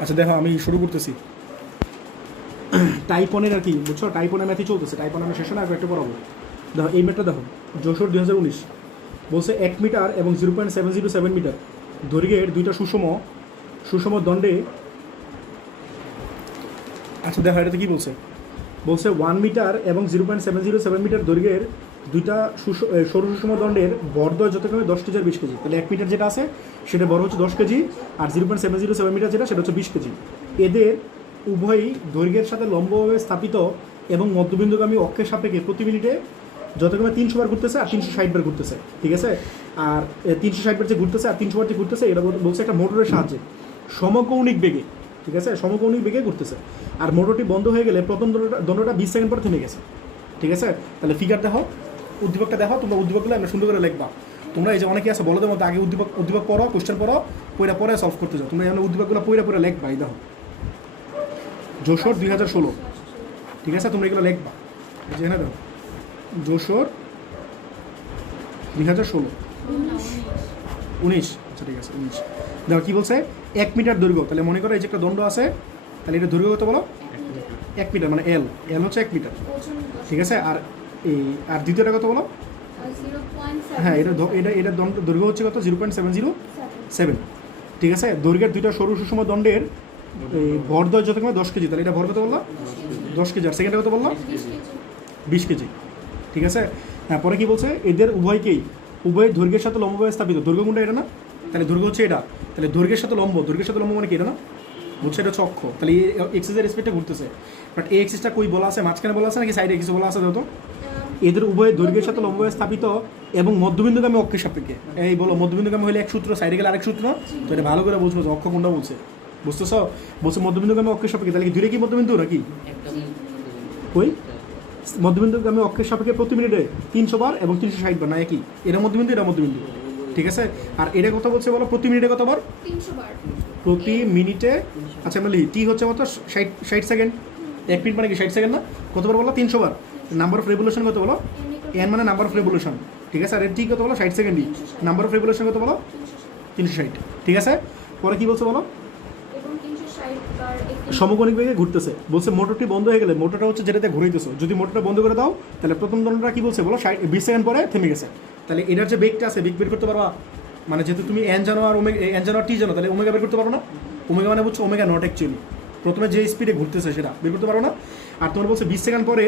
আচ্ছা দেখো আমি শুরু করতেছি। টাইপনের আর কি বুঝছো, টাইপনের ম্যাথই চলতেছে। টাইপন আমি শেষে না একটু পড়াবো। দেখো এই ম্যাথটা দেখো, যশোর 2019 বলছে 1 মিটার এবং 0.707 মিটার দৈর্ঘ্যের দুইটা সুষম দণ্ডে। আচ্ছা দেখো এটাতে কী বলছে, বলছে 1 মিটার এবং 0.707 মিটার দৈর্ঘ্যের দুইটা সরু সুষম দণ্ডের বর্দয় যথাক্রমে 10 কেজি আর 20 কেজি। তাহলে 1 মিটার যেটা আছে সেটা বড় হচ্ছে 10 কেজি, আর 0.707 মিটার যেটা সেটা হচ্ছে 20 কেজি। এদের উভয়ই দৈর্ঘ্যের সাথে লম্বভাবে স্থাপিত এবং মধ্যবিন্দুগামী অক্ষের সাপেক্ষে প্রতি মিনিটে যথাক্রমে 300 বার ঘুরতেছে আর 360 বার ঘুরতেছে, ঠিক আছে। আর 360 বার যে ঘুরতেছে আর 300 বার যে ঘুরতেছে এটা বলছে একটা মোটরের সাহায্যে সমকৌণিক বেগে, ঠিক আছে, সমকৌণিক বেগে ঘুরতেছে। আর মোটরটি বন্ধ হয়ে গেলে প্রথম দণ্ডটা 20 সেকেন্ড পর থেমে গেছে, ঠিক আছে। তাহলে ফিগার দেখো, উদ্দীপকটা দেখো, তোমরা উদ্দীপকগুলো আমরা সুন্দর করে লিখবা। তোমরা এই যে অনেকে আছে বলদের মধ্যে আগে উদ্দীপক পড়ো, কোশ্চেন পড়ো, পরে সলভ করতে যাও। তোমরা এমন উদ্দীপকগুলো পরে লিখবা। এই দেখো যশোর 2016, ঠিক আছে, তোমরা এগুলো লিখবা। যে হ্যাঁ দেখো যশোর 2016 19, আচ্ছা ঠিক আছে 19। দেখো কী বলছে, 1 মিটার দৈর্ঘ্য। তাহলে মনে করো এই যে একটা দণ্ড আছে, তাহলে এটা দৈর্ঘ্য কত বলো, 1 মিটার, মানে এল হচ্ছে 1 মিটার, ঠিক আছে। আর দ্বিতীয়টা কত বলো, হ্যাঁ এটা দৈর্ঘ্য হচ্ছে কত, 0.707, ঠিক আছে। দৈর্ঘ্যের দুইটা সরু সুষম দণ্ডের ভরদয় যথাক্রমে 10 কেজি। তাহলে এটা ভর কত বললো, 10 কেজি। আর সেকেন্ডটা কত বললো, 20 কেজি, ঠিক আছে। হ্যাঁ পরে কি বলছে, এদের উভয় দৈর্ঘ্যের সাথে লম্বভাবে স্থাপিত। দৈর্ঘ্য কোনটা, এটা না, তাহলে দৈর্ঘ্য হচ্ছে এটা। তাহলে দৈর্ঘ্যের সাথে লম্ব মানে কি, এটা না, বলছে এটা হচ্ছে অক্ষ। তাহলে এই এক্সিসের রেসপেক্টে ঘুরতেছে। বাট এই এক্সিসটা কই বলা আছে, মাঝখানে বলা আছে নাকি সাইডে কিছু বলা আছে? তো এদের উভয় দৈর্ঘ্যের সাথে লম্বভাবে স্থাপিত এবং মধ্যবিন্দুগামী অক্ষের সাপেক্ষে। এই বলো মধ্যবিন্দুগামী হলে এক সূত্র, সাইডে গেলে আরেক সূত্র। তো এটা ভালো করে বুঝবো যে অক্ষ কোনটা বলছে, বুঝতেছ? বলছে মধ্যবিন্দুগামী অক্ষের সাপেক্ষে। তাহলে কি দূরে কি মধ্যবিন্দু নাকি ওই মধ্যবিন্দুগামী অক্ষের সাপেক্ষে প্রতি মিনিটে 300 বার এবং 360 বার, না একই? এটা মধ্যবিন্দু, ঠিক আছে। আর এটা কথা বলছে বলো প্রতি মিনিটে কত বার, 300 বার প্রতি মিনিটে। আচ্ছা আমরা লিখি টি হচ্ছে কত, 60 সেকেন্ড। 1 মিনিট মানে কি 60 সেকেন্ড না? কতবার বলো, 300 বার। নাম্বার অফ রেভলিউশন কত বলো, এন মানে নাম্বার অফ রেভলিউশন, ঠিক আছে। আর টি কত বলো, 60 সেকেন্ডই। নাম্বার অফ রেভলিউশন কত বলো, 360, ঠিক আছে। পরে কি বলছে বলো, এবং 360 বার সমকোণিক বেগে ঘুরতেছে। বলছে মোটরটি বন্ধ হয়ে গেলে, মোটরটা হচ্ছে যেটাতে ঘুরাইতেছো, যদি মোটরটা বন্ধ করে দাও তাহলে প্রথম দণ্ডটা কি বলছে বলো, 20 সেকেন্ড পরে থেমে গেছে। তাহলে এটার যে বেগটা আছে, বেগ বের করতে পারবা? মানে যেহেতু তুমি এন জানো আর এন জানো আর টি জানো, তাহলে ওমেগা বের করতে পারো না? ওমেগা মানে বুঝছো ওমেগা নট অ্যাকচুয়ালি, প্রথমে যে স্পিডে ঘুরতেছে সেটা বের করতে পারো না। আর তোমার বলছে 20 সেকেন্ড পরে,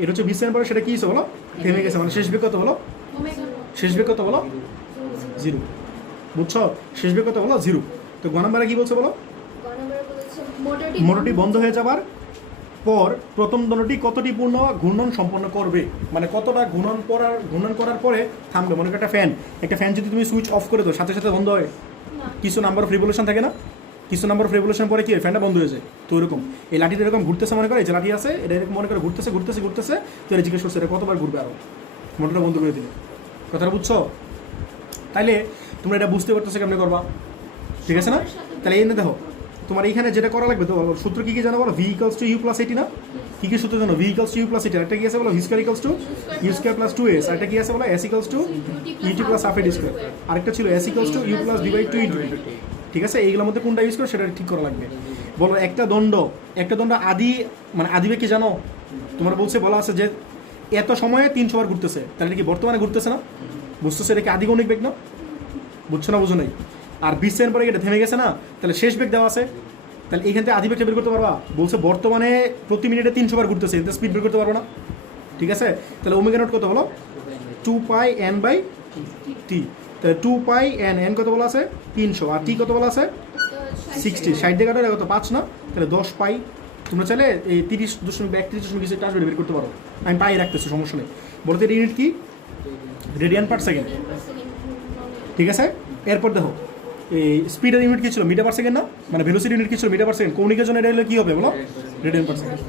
এটা হচ্ছে 20 সেকেন্ড পরে সেটা কি হচ্ছে বলো, থেমে গেছে। মানে শেষ বেগ কত বলো, শেষ বেগ কত বলো, 0, বুঝছো? শেষ বেগ কত বলো, 0। তো গ নাম্বারে কি বলছে বলো, মোটরটি বন্ধ হয়ে যাবার পর প্রথম দণ্ডটি কতটি পূর্ণ ঘূর্ণন সম্পন্ন করবে, মানে কতটা ঘূর্ণন করার পরে থামবে। মনে করো একটা ফ্যান যদি তুমি সুইচ অফ করে দাও, সাথে সাথে বন্ধ হয়? কিছু নাম্বার অফ রেভলিউশন থাকে না, কিছু নাম্বার অফ রেভলিউশন পরে কি হয়, ফ্যানটা বন্ধ হয়ে যায়। তো এরকম এই লাঠিটা এরকম ঘুরতেছে, মনে করে এই যে লাঠি আছে এটা এরকম মনে করে ঘুরতেছে। তো এটা জিজ্ঞেস করছে এটা কতবার ঘুরবে, আরও মোটরটা বন্ধ করে দিলে। কথাটা বুঝছো? তাইলে তোমরা এটা বুঝতে পারতেছো কেমনে করবা, ঠিক আছে না? তাহলে এই না দেখো, তোমার এইখানে যেটা করা লাগবে, তো সূত্র কী জানো বলো, V equals to you plus AT না? কী সূত্র জানো, V equals to you plus AT. আরেকটা কি আছে বলো, V square equals to U square plus 2s। আরেকটা কি আছে বলো, S equals to UT plus half AD square. আরেকটা ছিল S equals to you plus ডি/2 ইন্টু টি, ঠিক আছে। এইগুলোর মধ্যে কোনটা ইউজ করো সেটা ঠিক করা লাগবে। বলো একটা দণ্ড আদিবে কি জানো? তোমার বলা আছে যে এত সময়ে 300 বার ঘুরতেছে, তাহলে এটা কি বর্তমানে ঘুরতেছে না? বুঝতেছে এটা কি আদিগণিক বেগ না? বুঝছো না, বুঝো নাই? আর 20 সেকেন্ড পরে এটা থেমে গেছে না, তাহলে শেষ বেগ দেওয়া আছে। তাহলে এইখান থেকে আদি বেগটা বের করতে পারবা? বলছে বর্তমানে প্রতি মিনিটে 300 বার ঘুরতেছে, এটা স্পিড বের করতে পারবো না, ঠিক আছে। তাহলে ওমেগা নট কত হলো, 2πn/t। তাহলে 2πn কত বলা আছে, 300, আর টি কত বলা আছে, 60। 60 দিয়ে কাটো, কত 5 না? তাহলে 10 পাই। তোমরা চাইলে এই 30.31 কিছু টাচ বের করতে পারো, আমি পাই রাখতেছি, সমস্যা নেই। বলতে এটা ইউনিট কি, রেডিয়ান পার সেকেন্ড, ঠিক আছে। এরপর দেখো এই স্পিডের ইউনিট কী ছিল, মিটার পার সেকেন্ড না? মানে ভেলোসিটি ইউনিট কী ছিল, মিটার পার সেকেন্ড। কৌণিকের জন্য এটা হলে কী হবে বলো, রেডিয়ান পার সেকেন্ড।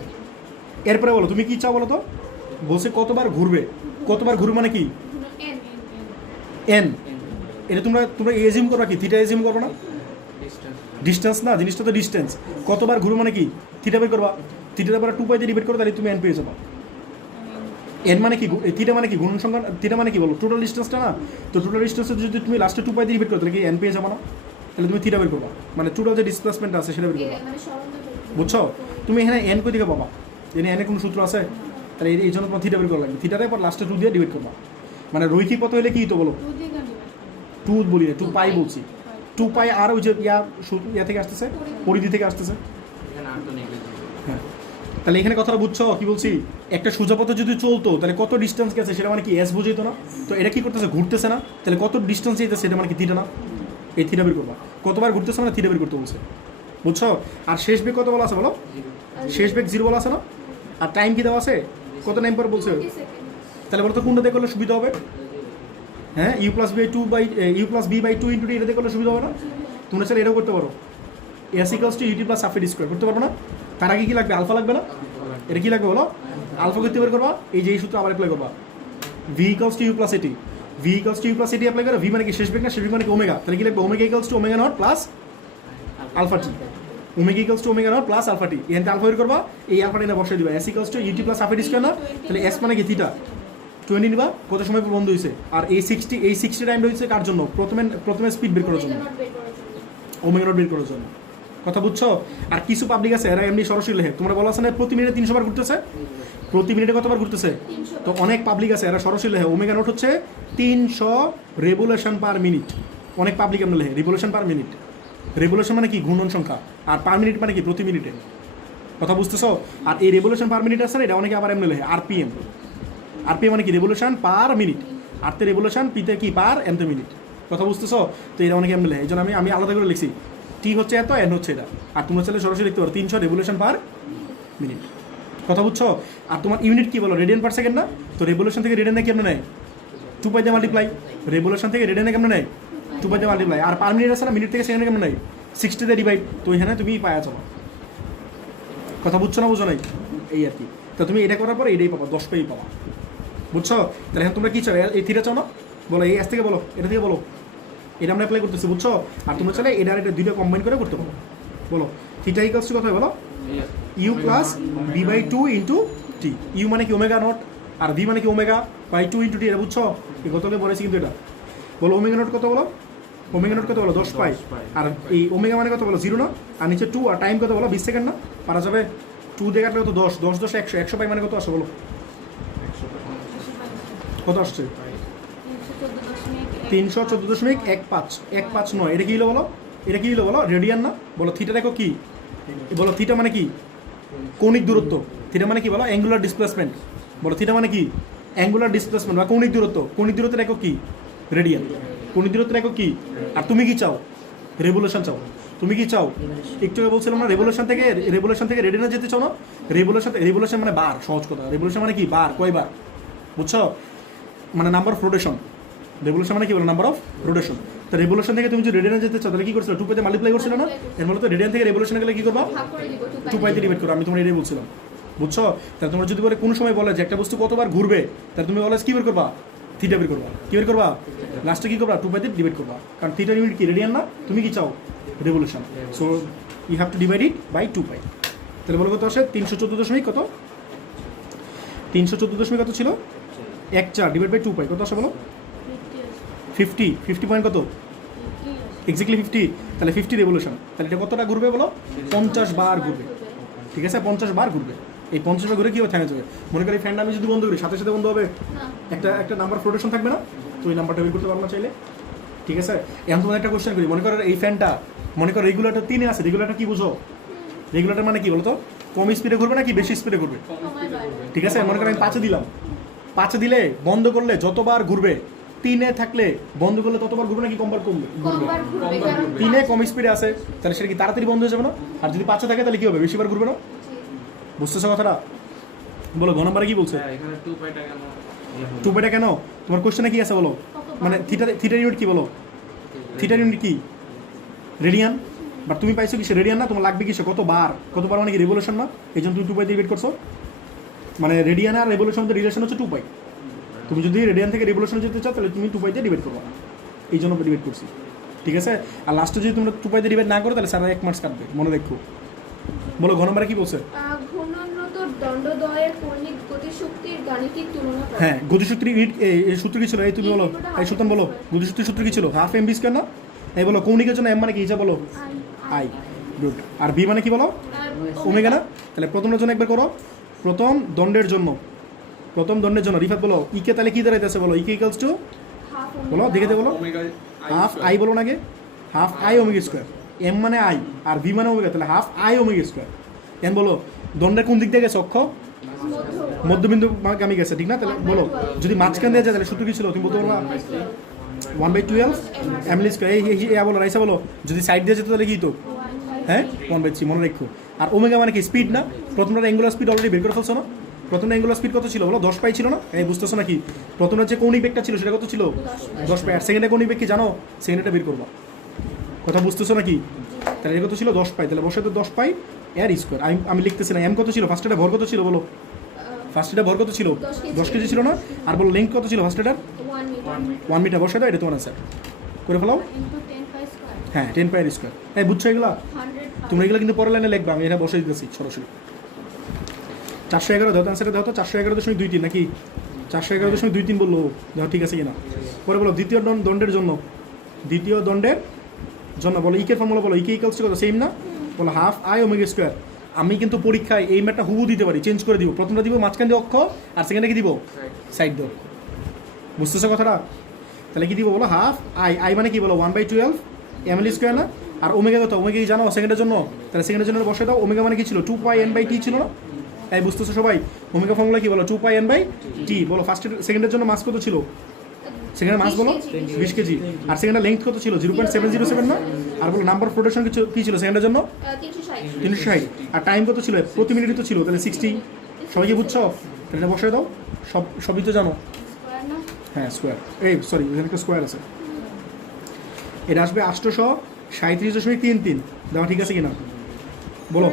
এরপরে বলো তুমি কী চাও বলো তো, বলছে কতবার ঘুরবে মানে কি, এন। এটা তোমরা এজিম করবা কি, থিটা এজিম করবো না? ডিস্টেন্স না, জিনিসটা তো ডিস্টেন্স। কতবার ঘুরবে মানে কি, থিটা বের করবা। থিটার পরে 2π দিয়ে ডিভাইড করো, তাহলে তুমি এন পেয়ে যাবা। এন মানে কি, থিটা মানে কি ঘূর্ণন সংখ্যা, থিটা মানে কি বলো, টোটাল ডিস্টেন্সটা না? তো টোটাল ডিস্টেন্সে যদি তুমি লাস্টে 2π দিয়ে ডিভাইড করো, তাহলে কি এন পেয়ে যাবো না? তাহলে তুমি থিটা বের করবা, মানে টোটাল যে ডিসপ্লেসমেন্ট আছে সেটা বের করবা। মানে সরলতা করতে বুঝছো? তুমি এখানে এন কই দিকে পাবা? এনে এনে কোনো সূত্র আছে? তাহলে এই জন্য তোমার থিটা বের করা লাগবে। থিটার পর লাস্টে 2 দিয়ে ডিভাইড করবা। মানে রৈখিক পথ হইলে কি তো বলো? 2 দিয়ে কাটিবা 2 বলি না, 2 পাই বলছি। 2 পাই আর ওই যে ইয়া থেকে আসতেছে, পরিধি থেকে আসতেছে। হ্যাঁ, তাহলে এখানে কথাটা বুঝছো কি বলছি? একটা সোজা পথে যদি চলতো তাহলে কত ডিস্টেন্স গেছে সেটা মানে কি এস বুঝাইতো না? তো এটা কি করতেছে? ঘুরতেছে না, তাহলে কত ডিস্টেন্স যেতেছে সেটা মানে কি থিটা না? এই থিটা বের করবা। কতবার ঘুরতেছে মানে থিটা বের করতে বলছে। বুঝছো? আর শেষ বেগ কত বলা আছে বলো? শেষ বেগ 0 বলা আছে না? আর টাইম কি দেওয়া আছে? কত টাইম পর বলছে? 20 সেকেন্ড। তাহলে বলো তো কোনটা দিয়ে করলে সুবিধা হবে? হ্যাঁ, u plus b by 2 into d, এটা দিয়ে করলে সুবিধা হবে না? তোমরা চাইলে এটাও করতে পারো, s equals to UT plus half a d square করতে পারবো না? তার আগে কি লাগবে? আলফা লাগবে না? এটা কি লাগবে বলো? আলফা করতে বের করবা, এই যে এই সূত্র আবার অ্যাপ্লাই করবা, V equals to you plus AT. V equals to you plus AT apply করো। ভি মানে কি শেষ বেগ না? শেষ বেগ মানে কি ওমেগা। তাহলে কি লাগবে? Omega equals to omega naught plus alpha t. Omega equals to omega naught plus alpha t. এখানে আলফা বের করবা, এই আলফাটা এনে বসাই দিবা। S equals to UT plus half a d square না? তাহলে এস মানে কি থিটা। 20 নিবা, কত সময় পর বন্ধ হয়েছে? আর এই 60 টাইম রয়েছে কার জন্য? প্রথমে স্পিড বের করার জন্য, ওমেগা নট বের করার জন্য। ওমেগা নট বের করার জন্য। কথা বুঝছো? আর কিছু পাবলিক আছে এরা এমনি সরাসরি লেখে। তোমরা বলা আছে না প্রতি মিনিটে 300 বার ঘুরতেছে? প্রতি মিনিটে কতবার ঘুরতেছে? 300 তো অনেক পাবলিক আছে এরা সরাসরি লেখে ওমেগা নট হচ্ছে 300 রেভলিউশন পার মিনিট। অনেক পাবলিক এমনি লেখে রেভলিউশন পার মিনিট। রেভলিউশন মানে কি? ঘূর্ণন সংখ্যা। আর পার মিনিট মানে কি? প্রতি মিনিটে। কথা বুঝতেছো? আর এই রেভলিউশন পার মিনিট আছে না, এটা অনেকে আবার এমনি লেখে আরপিএম। আরপিএম মানে কি? Revolution per minute. আর তে রেভলিউশন, পিতে কি? পার এমতে মিনিট। কথা বুঝতেছো? তো এটা অনেকে এমনি লেখে, এই জন্য আমি আলাদা করে লিখছি টি হচ্ছে এত, এন হচ্ছে এটা। আর তোমরা চাইলে সরাসরি লিখতে পারো 300 রেভলিউশন পার মিনিট। কথা বুঝছো? আর তোমার ইউনিট কি বলো? রেডিয়ান পার সেকেন্ড না? তো রেভলিউশন থেকে রেডিয়ানে কেমন নেয়? 2 পাই দিয়ে মাল্টিপ্লাই। রেভলিউশন থেকে রেডিয়ানে কেমন নেয়? 2 পাই দিয়ে মাল্টিপ্লাই। আর পার মিনিট আছে না? মিনিট থেকে সেকেন্ডে কেমন নেয়? 60 দিয়ে ডিভাইড। তো এখানে তুমি পায়া চলো। কথা বুঝছো না? বুঝো নাই? এই আর কি। তো তুমি এটা করার পরে এটাই পাবা, 10 পাই পাবা। বুঝছো? তাহলে এখন তোমরা কি চাও? এই থিটা চাও না? বলো এই এস থেকে বলো, এটা থেকে বলো। এটা আমরা অ্যাপ্লাই করতেছি, বুঝছো? আর তোমরা চাইলে এটা আর এটা দুইটা কম্বাইন করে করতে পারো। বলো থিটা ইকুয়ালস টু কত হয় বলো? U plus b by 2 into t. U মানে কি? Omega naught. আর ভি মানে কি? ওমেগা বাই 2 ইন্টু টি। এটা বুঝছো? এই গতকালে বলেছি কিন্তু এটা। বলো ওমেগা নট কত বলো? ওমেগা নট কত বলো? 10 পাই। আর এই ওমেগা মানে কত বলো? 0 না? আর নিচে 2, আর টাইম কত বলো? 20 সেকেন্ড না? পারা যাবে? 2 দিয়ে কাটলে কত? 10 10 10 100 100 পাই মানে কত আসে বলো? কত আসছে? 314.15 এটা কি হলো বলো? এটা কি হলো বলো? রেডিয়ান না? বলো থিটা দেখো কি? বলো থিটা মানে কি? কৌণিক দূরত্ব। থিটা মানে কি বলো? Angular displacement. বলো থিটা মানে কি? অ্যাঙ্গুলার ডিসপ্লেসমেন্ট বা কৌণিক দূরত্ব। কৌণিক দূরত্বের একক কি? রেডিয়ান। কৌণিক দূরত্বের একক কি? আর তুমি কি চাও? রেভলিউশন চাও। তুমি কি চাও? একটু আগে বলছিলাম না রেভলিউশন থেকে রেডিয়ানে যেতে চাও না? রেভলিউশন মানে বার, সহজ কথা। রেভলিউশন মানে কি? বার, কয়বার? বুঝছো? মানে নাম্বার অফ রোটেশন। রেভলিউশন মানে কি বলো? Number of rotation. তো রেভলিউশন থেকে তুমি যদি রেডিয়ানে যেতে চাও তাহলে কি করছিল? 2 পাইতে মাল্টিপ্লাই করছিল না? এর মানে তো রেডিয়ান থেকে রেভলিউশনে গেলে কি করবা? ভাগ করে দিব 2 পাইতে ডিভাইড করো। আমি তোমার এটাই বলছিলাম। বুঝছো? তাহলে তোমরা যদি বলে কোনো সময় বলে যে একটা বস্তু কতবার ঘুরবে, তাহলে তুমি অলওয়েজ কি বের করবা? থিটা বের করবা। কি বের করবা? লাস্টে কি করবা? 2 পাইতে ডিভাইড করবা। কারণ থিটার ইউনিট কি? রেডিয়ান না? তুমি কি চাও? Revolution. So you have to divide it by 2 pi. তাহলে বলো কত আসে? 314 কত? 314 কত ছিল? 1/4 ডিভাইড বাই 2 পাই কত আসে বলো? 50 পয়েন্ট কত? এক্স্যাক্টলি 50। তাহলে 50 রেভলিউশন। তাহলে এটা কতটা ঘুরবে বলো? 50 বার ঘুরবে। ঠিক আছে? 50 বার ঘুরবে। এই 50 বার ঘুরে কি হবে? থেমে যাবে। মনে করি ফ্যানটা আমি যদি বন্ধ করি, সাথে সাথে বন্ধ হবে? একটা নাম্বার ফ্লোটেশন থাকবে না? তো ওই নাম্বারটা বের করতে পারবো না চাইলে। ঠিক আছে? এখন তোমাদের একটা কোশ্চেন করি। মনে করো এই ফ্যানটা, মনে করো রেগুলেটর 3 আছে। রেগুলেটর কি বুঝো? রেগুলেটর মানে কি বলো তো? কম স্পিডে ঘুরবে নাকি বেশি স্পিডে ঘুরবে? ঠিক আছে? মনে করো আমি 5 দিলাম। 5 দিলে বন্ধ করলে যতবার ঘুরবে, 3-এ থাকলে বন্ধ করলে ততবার ঘুরবে নাকি কমবার কমবে? ঘুরবে। 3-এ কম স্পিডে আছে, তাহলে সেটা কি তাড়াতাড়ি বন্ধ হয়ে যাবে না? আর যদি 5-এ থাকে তাহলে কি হবে? বেশিবার ঘুরবে না? বুঝতেছো কথাটা? বলো ঘ নাম্বারে কি বলছে? 2 পাইটা কেন? তোমার কোশ্চেনে কি আছে বলো? মানে থিটার ইউনিট কি বলো? থিটার ইউনিট কি? রেডিয়ান। বাট তুমি পাইছো কি সে রেডিয়ান না? তোমার লাগবে কি সে কতবার? কতবার মানে কি? রেভলিউশন না? এই জন্য তুমি 2 পাই দিয়ে ডিভাইড করছো। মানে রেডিয়ান আর রেভলিউশন মধ্যে রিলেশন হচ্ছে 2 পাই। তুমি যদি রেডিয়ান থেকে রেভলিউশনে যেতে চাও তাহলে তুমি 2 পাই দিয়ে ডিভাইড করবো। এই জন্য ডিভাইড করছি। ঠিক আছে? আর লাস্টে যদি তোমরা 2 পাই দিয়ে ডিভাইড না করো তাহলে স্যার 1 মার্কস কাটবে, মনে দেখো। বলো ঘ নম্বরে কি বলছে? ঘূর্ণনত দণ্ডদ্বয়ের কৌণিক গতিশক্তির গাণিতিক তুলনা করো। হ্যাঁ, গতিশক্তির ইউনিট এই সূত্র কি ছিল? এই তুমি বলো, এই সুলতান বলো। গতিশক্তির সূত্র কি ছিল? হাফ এমভি স্কয়ার না? এই বলো কৌণিকের জন্য এম মানে কি হিসাব বলো আই গুড আর বি মানে কি বলো ওমেগা না তাহলে প্রথমটার জন্য একবার করো প্রথম দণ্ডের জন্য রিফাত বলো ইকে তাহলে কি দাঁড়াইতেছে বলো ইকে ইকুয়ালস টু বলো দেখে বলো হাফ আই বলো নাকি half I omega square m মানে আই আর ভি মানে ওমেগা তাহলে half I omega square m বলো দণ্ডের কোন দিক দিয়ে গেছে অক্ষ মধ্যবিন্দু গামী গেছে ঠিক না তাহলে বলো যদি মাঝখান দিয়ে যায় তাহলে সূত্র কি ছিল তুমি বলতে পারবা 1/12 এমএল স্কোয়ার এই বলো রাইসা বলো যদি সাইড দিয়ে যেত তাহলে কি তো হ্যাঁ 1/3 মনে রাখো আর ওমেগা মানে কি স্পিড না প্রথমটা অ্যাঙ্গুলার স্পিড অলরেডি বের করে ফেলছো না প্রথমটা অ্যাঙ্গুলার স্পিড কত ছিল বলো 10 পাই ছিল না এই বুঝতেছো নাকি প্রথমটা যে কৌণিক বেগটা ছিল সেটা কত ছিল 10 পাই আর সেকেন্ডে কৌণিক বেগ কি জানো সেকেন্ডটা বের করবা কথা বুঝতেছো নাকি তাহলে এটা কত ছিল 10 পাই তাহলে বসে তো 10 পাই এর স্কোয়ার আমি লিখতেছি না এম কত ছিল ফার্স্ট এটা ভর কত ছিল বলো ফার্স্ট এটা ভর কত ছিল 10 কেজি ছিল না আর বলো লেন্থ কত ছিল ফার্স্ট এটার 1 মিটার বসে দাও এটা তোমার অ্যান্সার করে ফেলাও হ্যাঁ 10 পাই স্কোয়ার এই বুঝছো এগুলা তোমরা এগুলো কিন্তু পরের লাইনে লিখবা আমি এটা বসে দিতেছি সরাসরি 411 দাও অ্যান্সারটা দাও তো 411.23 নাকি 411.23 বললো দাও ঠিক আছে কিনা পরে বলো দ্বিতীয় দণ্ডের জন্য বলো ইকের ফর্মুলা বলো ইকে ইকুয়ালস টু কত সেম না বলো হাফ আই ওমেগা স্কোয়ার আমি কিন্তু পরীক্ষায় এই ম্যাটটা হুবু দিতে পারি চেঞ্জ করে দিব প্রথমটা দিব মাঝখান দিয়ে অক্ষ আর সেকেন্ডে কি দিব সাইড দাও বুঝতেছো কথাটা তাহলে কি দিব বলো হাফ আই মানে কি বলো 1/12 এমএল স্কোয়ার না আর ওমেগা কত ওমেগা কি জানো সেকেন্ডের জন্য তাহলে সেকেন্ডের জন্য বসে দাও ওমেগা মানে কি ছিল 2 পাই n/t ছিল না এই বুঝতেছো সবাই ওমেগা ফর্মুলা কি বলো 2 পাই n/t বলো ফার্স্ট সেকেন্ডের জন্য মাস কত ছিল সেকেন্ডের মাস বলো 20 কেজি আর সেকেন্ডের লেন্থ কত ছিল 0.707 না আর বলো নাম্বার অফ রোটেশন কি ছিল সেকেন্ডের জন্য 360 আর টাইম কত ছিল প্রতি মিনিটই তো ছিল তাহলে 60 সবাই কি বুঝছো তাহলে এটা বসায় দাও সবই তো জানো হ্যাঁ স্কোয়ার এই সরি এখানে একটা স্কোয়ার আছে এটা আসবে 837.33 দেওয়া ঠিক আছে কিনা বলো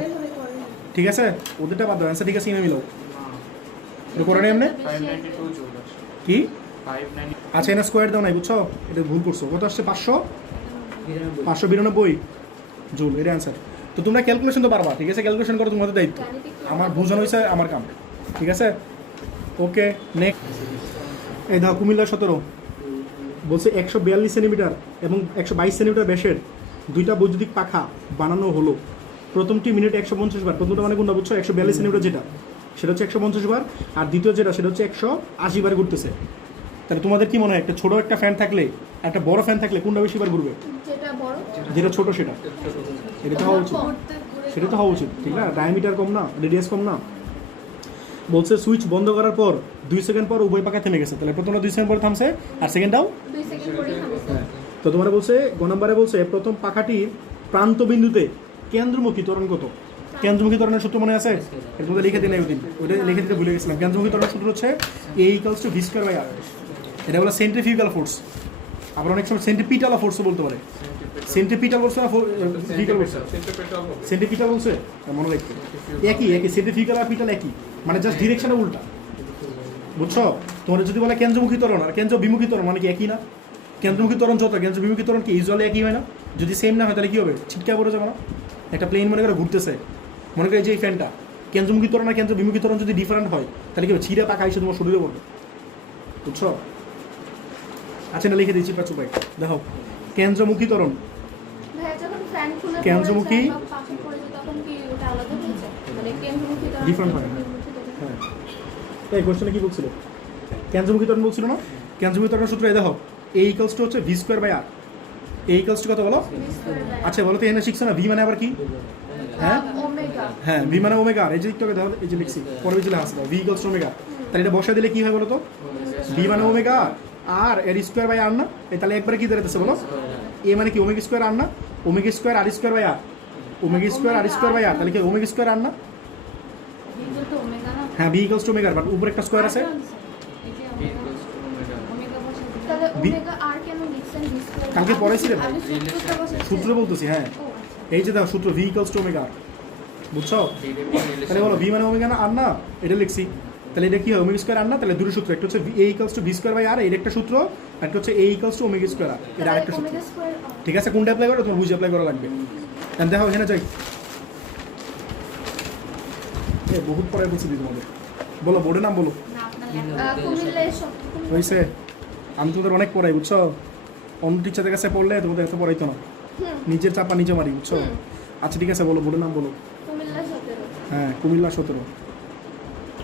ঠিক আছে ওদেরটা বাদ দাও অ্যান্সার ঠিক আছে কিনা মিলাও এটা করে এমনি কি আচ্ছা এনে স্কোয়ার দাও নাই বুঝছো এটা ভুল করছো কত আসছে 592 জুল এটা অ্যান্সার তো তোমরা ক্যালকুলেশন তো পারবা ঠিক আছে ক্যালকুলেশন করো তোমাদের দায়িত্ব আমার বোঝানো হয়েছে আমার কাম ঠিক আছে ওকে নেক্সট এই দাও কুমিল্লা 17 বলছে 142 সেন্টিমিটার এবং 122 সেন্টিমিটার ব্যাসের দুইটা বৈদ্যুতিক পাখা বানানো হলো প্রথমটি মিনিটে 150 বার প্রথমটা মানে কোনটা বুঝছো 142 সেন্টিমিটার যেটা সেটা হচ্ছে 150 বার আর দ্বিতীয় যেটা সেটা হচ্ছে 180 বার ঘুরতেছে তাহলে তোমাদের কি মনে হয় একটা ছোট একটা ফ্যান থাকলে একটা বড় ফ্যান থাকলে কোনটা বেশি বার ঘুরবে যেটা ছোট সেটা এটা তো হওয়া উচিত সেটা তো হওয়া উচিত ঠিক না ডায়ামিটার কম না রেডিয়াস কম না বলছে সুইচ বন্ধ করার পর 2 সেকেন্ড পর উভয় পাখা থেমে গেছে তাহলে প্রথমটা 2 সেকেন্ড পরে থামছে আর সেকেন্ডটাও 2 সেকেন্ড পরে থামছে তো তোমার বলছে গ নম্বরে বলছে প্রথম পাখাটির প্রান্ত বিন্দুতে কেন্দ্রমুখী ত্বরণ কত কেন্দ্রমুখী ত্বরণের সূত্র মনে আছে এর মধ্যে লিখে দিন ওইদিন ওটা লিখে দিতে ভুলে গেছিলাম কেন্দ্রমুখী ত্বরণের সূত্র হচ্ছে A = v²/r এটা হলো সেন্ট্রিফিউগাল ফোর্স আবার অনেক সময় সেন্ট্রিপিটাল ফোর্সও বলতে পারে সেন্ট্রিপিটাল ফোর্স না ফিজিক্যাল ফোর্স সেন্ট্রিপিটাল বলছে মনে রাখতে একই সেন্ট্রিফিউগাল আর পিটাল একই মানে জাস্ট ডিরেকশনে উল্টা বুঝছো তোমরা যদি বলে কেন্দ্রমুখী ত্বরণ আর কেন্দ্র বিমুখী ত্বরণ মানে কি একই না কেন্দ্রমুখী ত্বরণ যত কেন্দ্র বিমুখী ত্বরণ কি ইউজুয়ালি একই হয় না যদি সেম না হয় তাহলে কি হবে ছিটকা পড়ে যাবে না একটা প্লেন মনে করে ঘুরতেছে মনে করে যে এই ফ্যানটা কেন্দ্রমুখী ত্বরণ আর কেন্দ্র বিমুখী ত্বরণ যদি ডিফারেন্ট হয় তাহলে কি হবে ছিঁড়ে পাকা এসে তোমার শরীরে পড়বে বুঝছো আচ্ছা না লিখে দিচ্ছি পাঁচ উপায় দেখো কেন্দ্রমুখী ত্বরণ কেন্দ্রমুখী ডিফারেন্ট হয় হ্যাঁ তাই কোশ্চেনে কি বলছিল কেন্দ্রমুখী ত্বরণ বলছিল না কেন্দ্রমুখী ত্বরণের সূত্র এই দেখো A = হচ্ছে v²/r A = কত বলো আচ্ছা বলো তো এখানে শিখছো না ভি মানে আবার কি হ্যাঁ ভি মানে ওমেগা এই যে একটু আগে দেখো এই যে লিখছি পরে বুঝলে হাসি দাও v = ওমেগা তাহলে এটা বসা দিলে কি হয় বলো তো ভি মানে ওমেগা আর এর স্কোয়ার/r না এই তাহলে একবারে কি দাঁড়াতেছে বলো এ মানে কি ওমেগা স্কোয়ার আর না ওমেগা স্কোয়ার আর স্কোয়ার/r ওমেগা স্কোয়ার আর স্কোয়ার/r তাহলে কি ওমেগা স্কোয়ার আর না হ্যাঁ ভি = ওমেগা বাট উপরে একটা স্কোয়ার আছে কালকে পড়াইছিলেন সূত্র বলতেছি হ্যাঁ এই যে দেখো সূত্র ভি = ওমেগা বুঝছো তাহলে বলো ভি মানে ওমেগা না আর না এটা লিখছি তাহলে এটা কি হয় ওমেগা স্কোয়ার আর না তাহলে দুটো সূত্র একটা হচ্ছে A = v²/r এর একটা সূত্র আর একটা হচ্ছে A = ওমেগা স্কোয়ার আর এর আরেকটা সূত্র ঠিক আছে কোনটা অ্যাপ্লাই করো তোমার বুঝে অ্যাপ্লাই করা লাগবে দেন দেখো এখানে যাই বহুত পরে বলছি তোমাদের বলো বোর্ডের নাম বলো হয়েছে আমি তোমাদের অনেক পড়াই বুঝছো অন্য টিচারের কাছে পড়লে তোমাদের এত পড়াইতো না, হুম নিজের চাপা নিজে মারি, বুঝছো? হুম। আচ্ছা ঠিক আছে, বলো বোর্ডের নাম বলো। কুমিল্লা 17। হ্যাঁ, কুমিল্লা 17।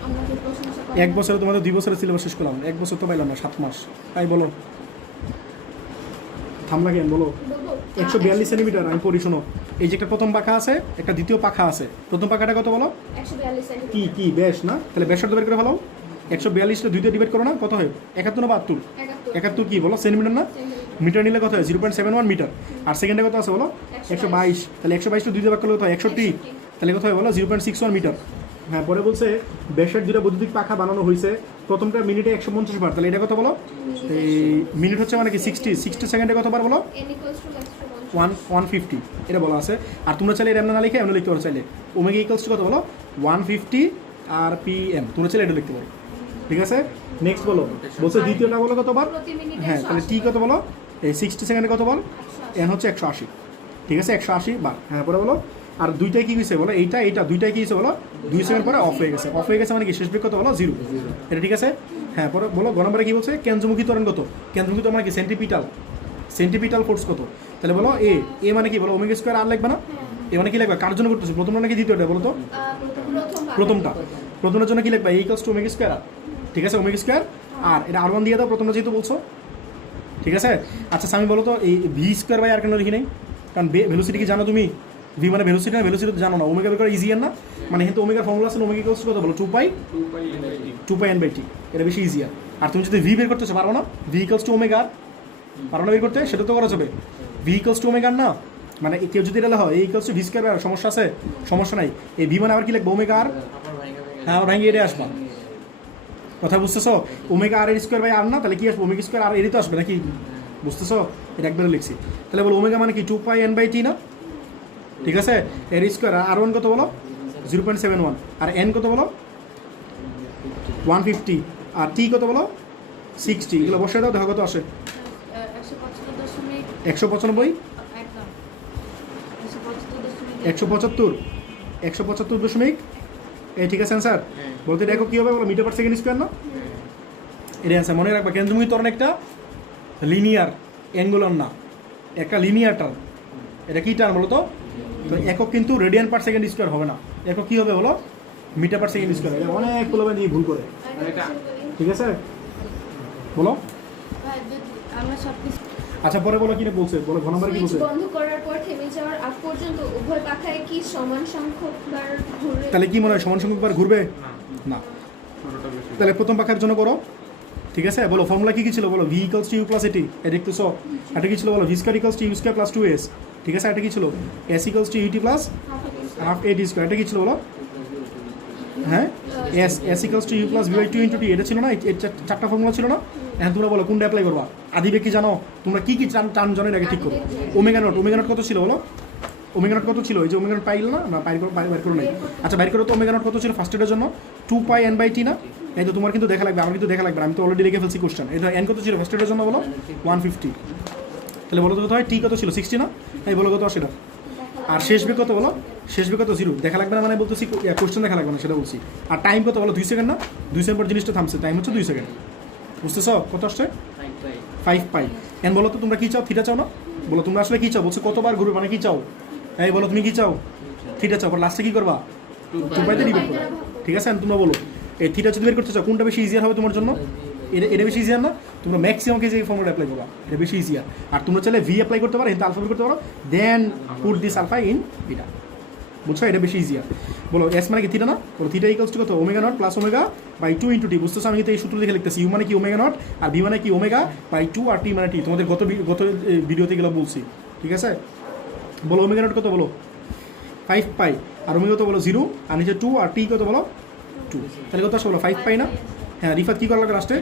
আমাকে প্রশংসা করো। 1 বছরে তোমাদের 2 বছরের সিলেবাস শেষ করলাম, 1 বছর তো পাইলাম না, 7 মাস। তাই বলো, থামলা কেন বলো? বলবো 142 সেন্টিমিটার আমি পড়ি, শোনো। এই যে একটা প্রথম পাখা আছে, একটা দ্বিতীয় পাখা আছে। প্রথম পাখাটা কত বলো? 142 সেন্টিমিটার। কি কি ব্যাস না? তাহলে ব্যাসার্ধ বের করে ফেলো। 142টা 2 দিয়ে ডিভাইড করো না, কত হয়? 71 না 72? 71 কি বলো সেন্টিমিটার না? মিটার নিলে কত হয়? 0.71 মিটার। আর সেকেন্ডে কত আছে বলো? 122। তাহলে 122 টা 2 দিয়ে ভাগ করলে কত হয়? 61। তাহলে কত হয় বলো? 0.61 মিটার। হ্যাঁ, পরে বলছে ব্যাসের দুটো বৈদ্যুতিক পাখা বানানো হয়েছে, প্রথমটা মিনিটে 150 বার। তাহলে এটা কত বলো? এই মিনিট হচ্ছে মানে কি 60 সেকেন্ডে কত বার বলো? n equals to 150 এটা বলা আছে। আর তোমরা চাইলে এটা এমন না লিখে এমন লিখতে পারো, চাইলে ওমেগা ইকুয়ালস টু কত বলো? 150 RPM, তোমরা চাইলে এটা লিখতে পারো। ঠিক আছে, নেক্সট বলো। বলছে দ্বিতীয়টা বলো কতবার? প্রতি মিনিটে হ্যাঁ, তাহলে টি কত বলো? এই 60 সেকেন্ডে কত বল? এন হচ্ছে 180। ঠিক আছে, 180 বার। হ্যাঁ, পরে বলো। আর দুইটাই কি হয়েছে বলো? এইটা দুইটাই কি হয়েছে বলো? 2 সেকেন্ড পরে অফ হয়ে গেছে। অফ হয়ে গেছে মানে কি শেষ বেগ কত বলো? 0। এটা ঠিক আছে। হ্যাঁ, পরে বলো গ নম্বরে কি বলছে? কেন্দ্রমুখী ত্বরণ কত? কেন্দ্রমুখী ত্বরণ মানে কি? সেন্টিপিটাল ফোর্স কত? তাহলে বলো এ মানে কি বলো? ওমেগা স্কয়ার আর লাগবে না? এ মানে কি লাগবে? কার জন্য করতেছো? প্রথমটা নাকি দ্বিতীয়টা বলো তো? প্রথমটার জন্য কি লিখবা? এ ইকুয়ালস টু ওমেগা স্কয়ার আর। ঠিক আছে, ওমেগা স্কয়ার আর এটা R1 দিয়ে দাও প্রথমটা যেহেতু বলছো। ঠিক আছে। আচ্ছা স্বামী বলো তো, এই ভি স্কয়ার বাই আর কেন লিখি নাই? কারণ ভেলোসিটি কি জানো তুমি? ভি মানে ভেলোসিটি না, ভেলোসিটি জানো না। ওমেগা বের করা ইজি না, মানে কিন্তু ওমেগার ফর্মুলা আছে, ওমেগা ইকুয়ালস টু কত বলো? 2 পাই n/t। এটা বেশি ইজি। আর তুমি যদি ভি বের করতেছো পারবো না? ভি ইকুয়ালস টু ওমেগা, পারো না বের করতে? সেটা তো করা যাবে। ভি ইকুয়ালস টু ওমেগা না, মানে কেউ যদি এটা হয় A equals to V square by R, সমস্যা আছে? সমস্যা নাই। এই ভি মানে আবার কি লিখবো? ওমেগা আর। হ্যাঁ, ভাঙিয়ে এটা আসবা। কথা বুঝতেছো? ওমেগা আর এর স্কয়ার বাই আর না, তাহলে কি আসবে? ওমেগা স্কয়ার আর এরই তো আসবে নাকি? বুঝতেছো? এটা একবারে লিখছি। তাহলে বলো ওমেগা মানে কি 2 পাই n/t না? ঠিক আছে, এর স্কয়ার। আর R1 কত বলো? 0.71। আর n কত বলো? 150। আর টি কত বলো? 60। এগুলো বসে দাও, দেখো কত আসে। 195। 175 দশমিক এই। ঠিক আছে অ্যান্সার। বলতে দেখো কী হবে বলো? মিটার পার সেকেন্ড স্কোয়ার না? এটা অ্যান্সার মনে রাখবা। কেন্দ্রমুখী ত্বরণ একটা লিনিয়ার, অ্যাঙ্গুলার না, একটা লিনিয়ার টার্ম। এটা কী টার্ম বলো তো? তো একক কিন্তু রেডিয়ান পার সেকেন্ড স্কোয়ার হবে না, একক কী হবে বলো? Metre per second square. অনেক পোলাবেন দিয়ে ভুল করে। ঠিক আছে, বলো। আমরা সব কিছু আচ্ছা, পরে বলো কি বলছে, বলো ঘ নম্বরে কি সুইচ বলছে? বন্ধ করার পর থেমে যাওয়ার আগ পর্যন্ত উভয় পাখায় কি সমান সংখ্যক বার ঘুরে? তাহলে কি মনে হয় সমান সংখ্যক বার ঘুরবে? না। তাহলে প্রথম পাখার জন্য করো। ঠিক আছে, বলো ফর্মুলা কি ছিল বলো? V equals to you plus AT. এটা দেখতেছো? এটা কি ছিল বলো? V square equals to U square plus 2s। ঠিক আছে, এটা কি ছিল? S equals to UT plus half AT square. এটা কি ছিল বলো? হ্যাঁ, S equals to you plus V by 2 into টি। এটা ছিল না? এই চারটা ফর্মুলা ছিল না? এখন তোমরা বলো কোনটা অ্যাপ্লাই করবা? আদিবে কি জানো তোমরা? কি কি টার্ম জানো এটাকে ঠিক করো। ওমেগা নট কত ছিল বলো? ওমেগা নট কত ছিল? এই যে ওমেগা নট পাইল না, বাইর করো নাই। আচ্ছা, বাইর করো তো। ওমেগা নট কত ছিল ফার্স্ট এর জন্য? 2 পাই n/t না? এই তো তোমার কিন্তু দেখা লাগবে, আমার কিন্তু দেখা লাগবে, আমি তো অলরেডি লিখে ফেলছি কোশ্চেন। এই তো এন কত ছিল ফার্স্ট এর জন্য বলো? 150। তাহলে বলো তো কত হয়? টি কত ছিল? 60 না? এই বলো কত সেটা। আর শেষ বেগ কত বলো? শেষ বেগ কত? 0। দেখা লাগবে না মানে বলতেছি, কোশ্চেন দেখা লাগবে না সেটা বলছি। আর টাইম কত বলো? 2 সেকেন্ড না? 2 সেকেন্ড পর জিনিসটা থামছে, টাইম হচ্ছে 2 সেকেন্ড। বুঝতেছো কত আসছে? 5 পাই। এখন বলো তো তোমরা কি চাও? থিটা চাও না? বলো তোমরা আসলে কি চাও? বলছো কতবার ঘুরবে মানে কি চাও? এই বলো তুমি কি চাও? থিটা চাও। লাস্টে কি করবা? 2 পাইতে ডিভাইড করবা। ঠিক আছে, তোমরা বলো এই থিটা যদি বের করতে চাও কোনটা বেশি ইজিয়ার হবে তোমার জন্য? এটা বেশি ইজিয়ার না? তোমরা ম্যাক্সিমামকে যে ফর্মুলা অ্যাপ্লাই করবা, এটা বেশি ইজিয়ার। আর তোমরা চাইলে ভি অ্যাপ্লাই করতে পারো, কিন্তু আলফা বের করতে পারো, দেন পুট দিস আলফা ইন এটা। বুঝছো? এটা বেশি ইজিয়ার। বলো এস মানে কি থিটা না? বলো থিটা ইকুয়ালস টু কত? Omega naught plus omega by 2 into T. বুঝতেছো? আমি কিন্তু এই সূত্র দেখে লিখতেছি। ইউ মানে কি ওমেগা নট, আর ভি মানে কি ওমেগা বাই 2, আর টি মানে টি। তোমাদের গত ভিডিওতে গেলে বলছি। ঠিক আছে, বলো ওমেগা নট কত বলো? 5 পাই। আর ওমেগা কত বলো? 0। আর নিচে 2, আর টি কত বলো? 2। তাহলে কত আসবে বলো? 5 পাই না? হ্যাঁ, রিফাত কি করা লাগবে লাস্টে?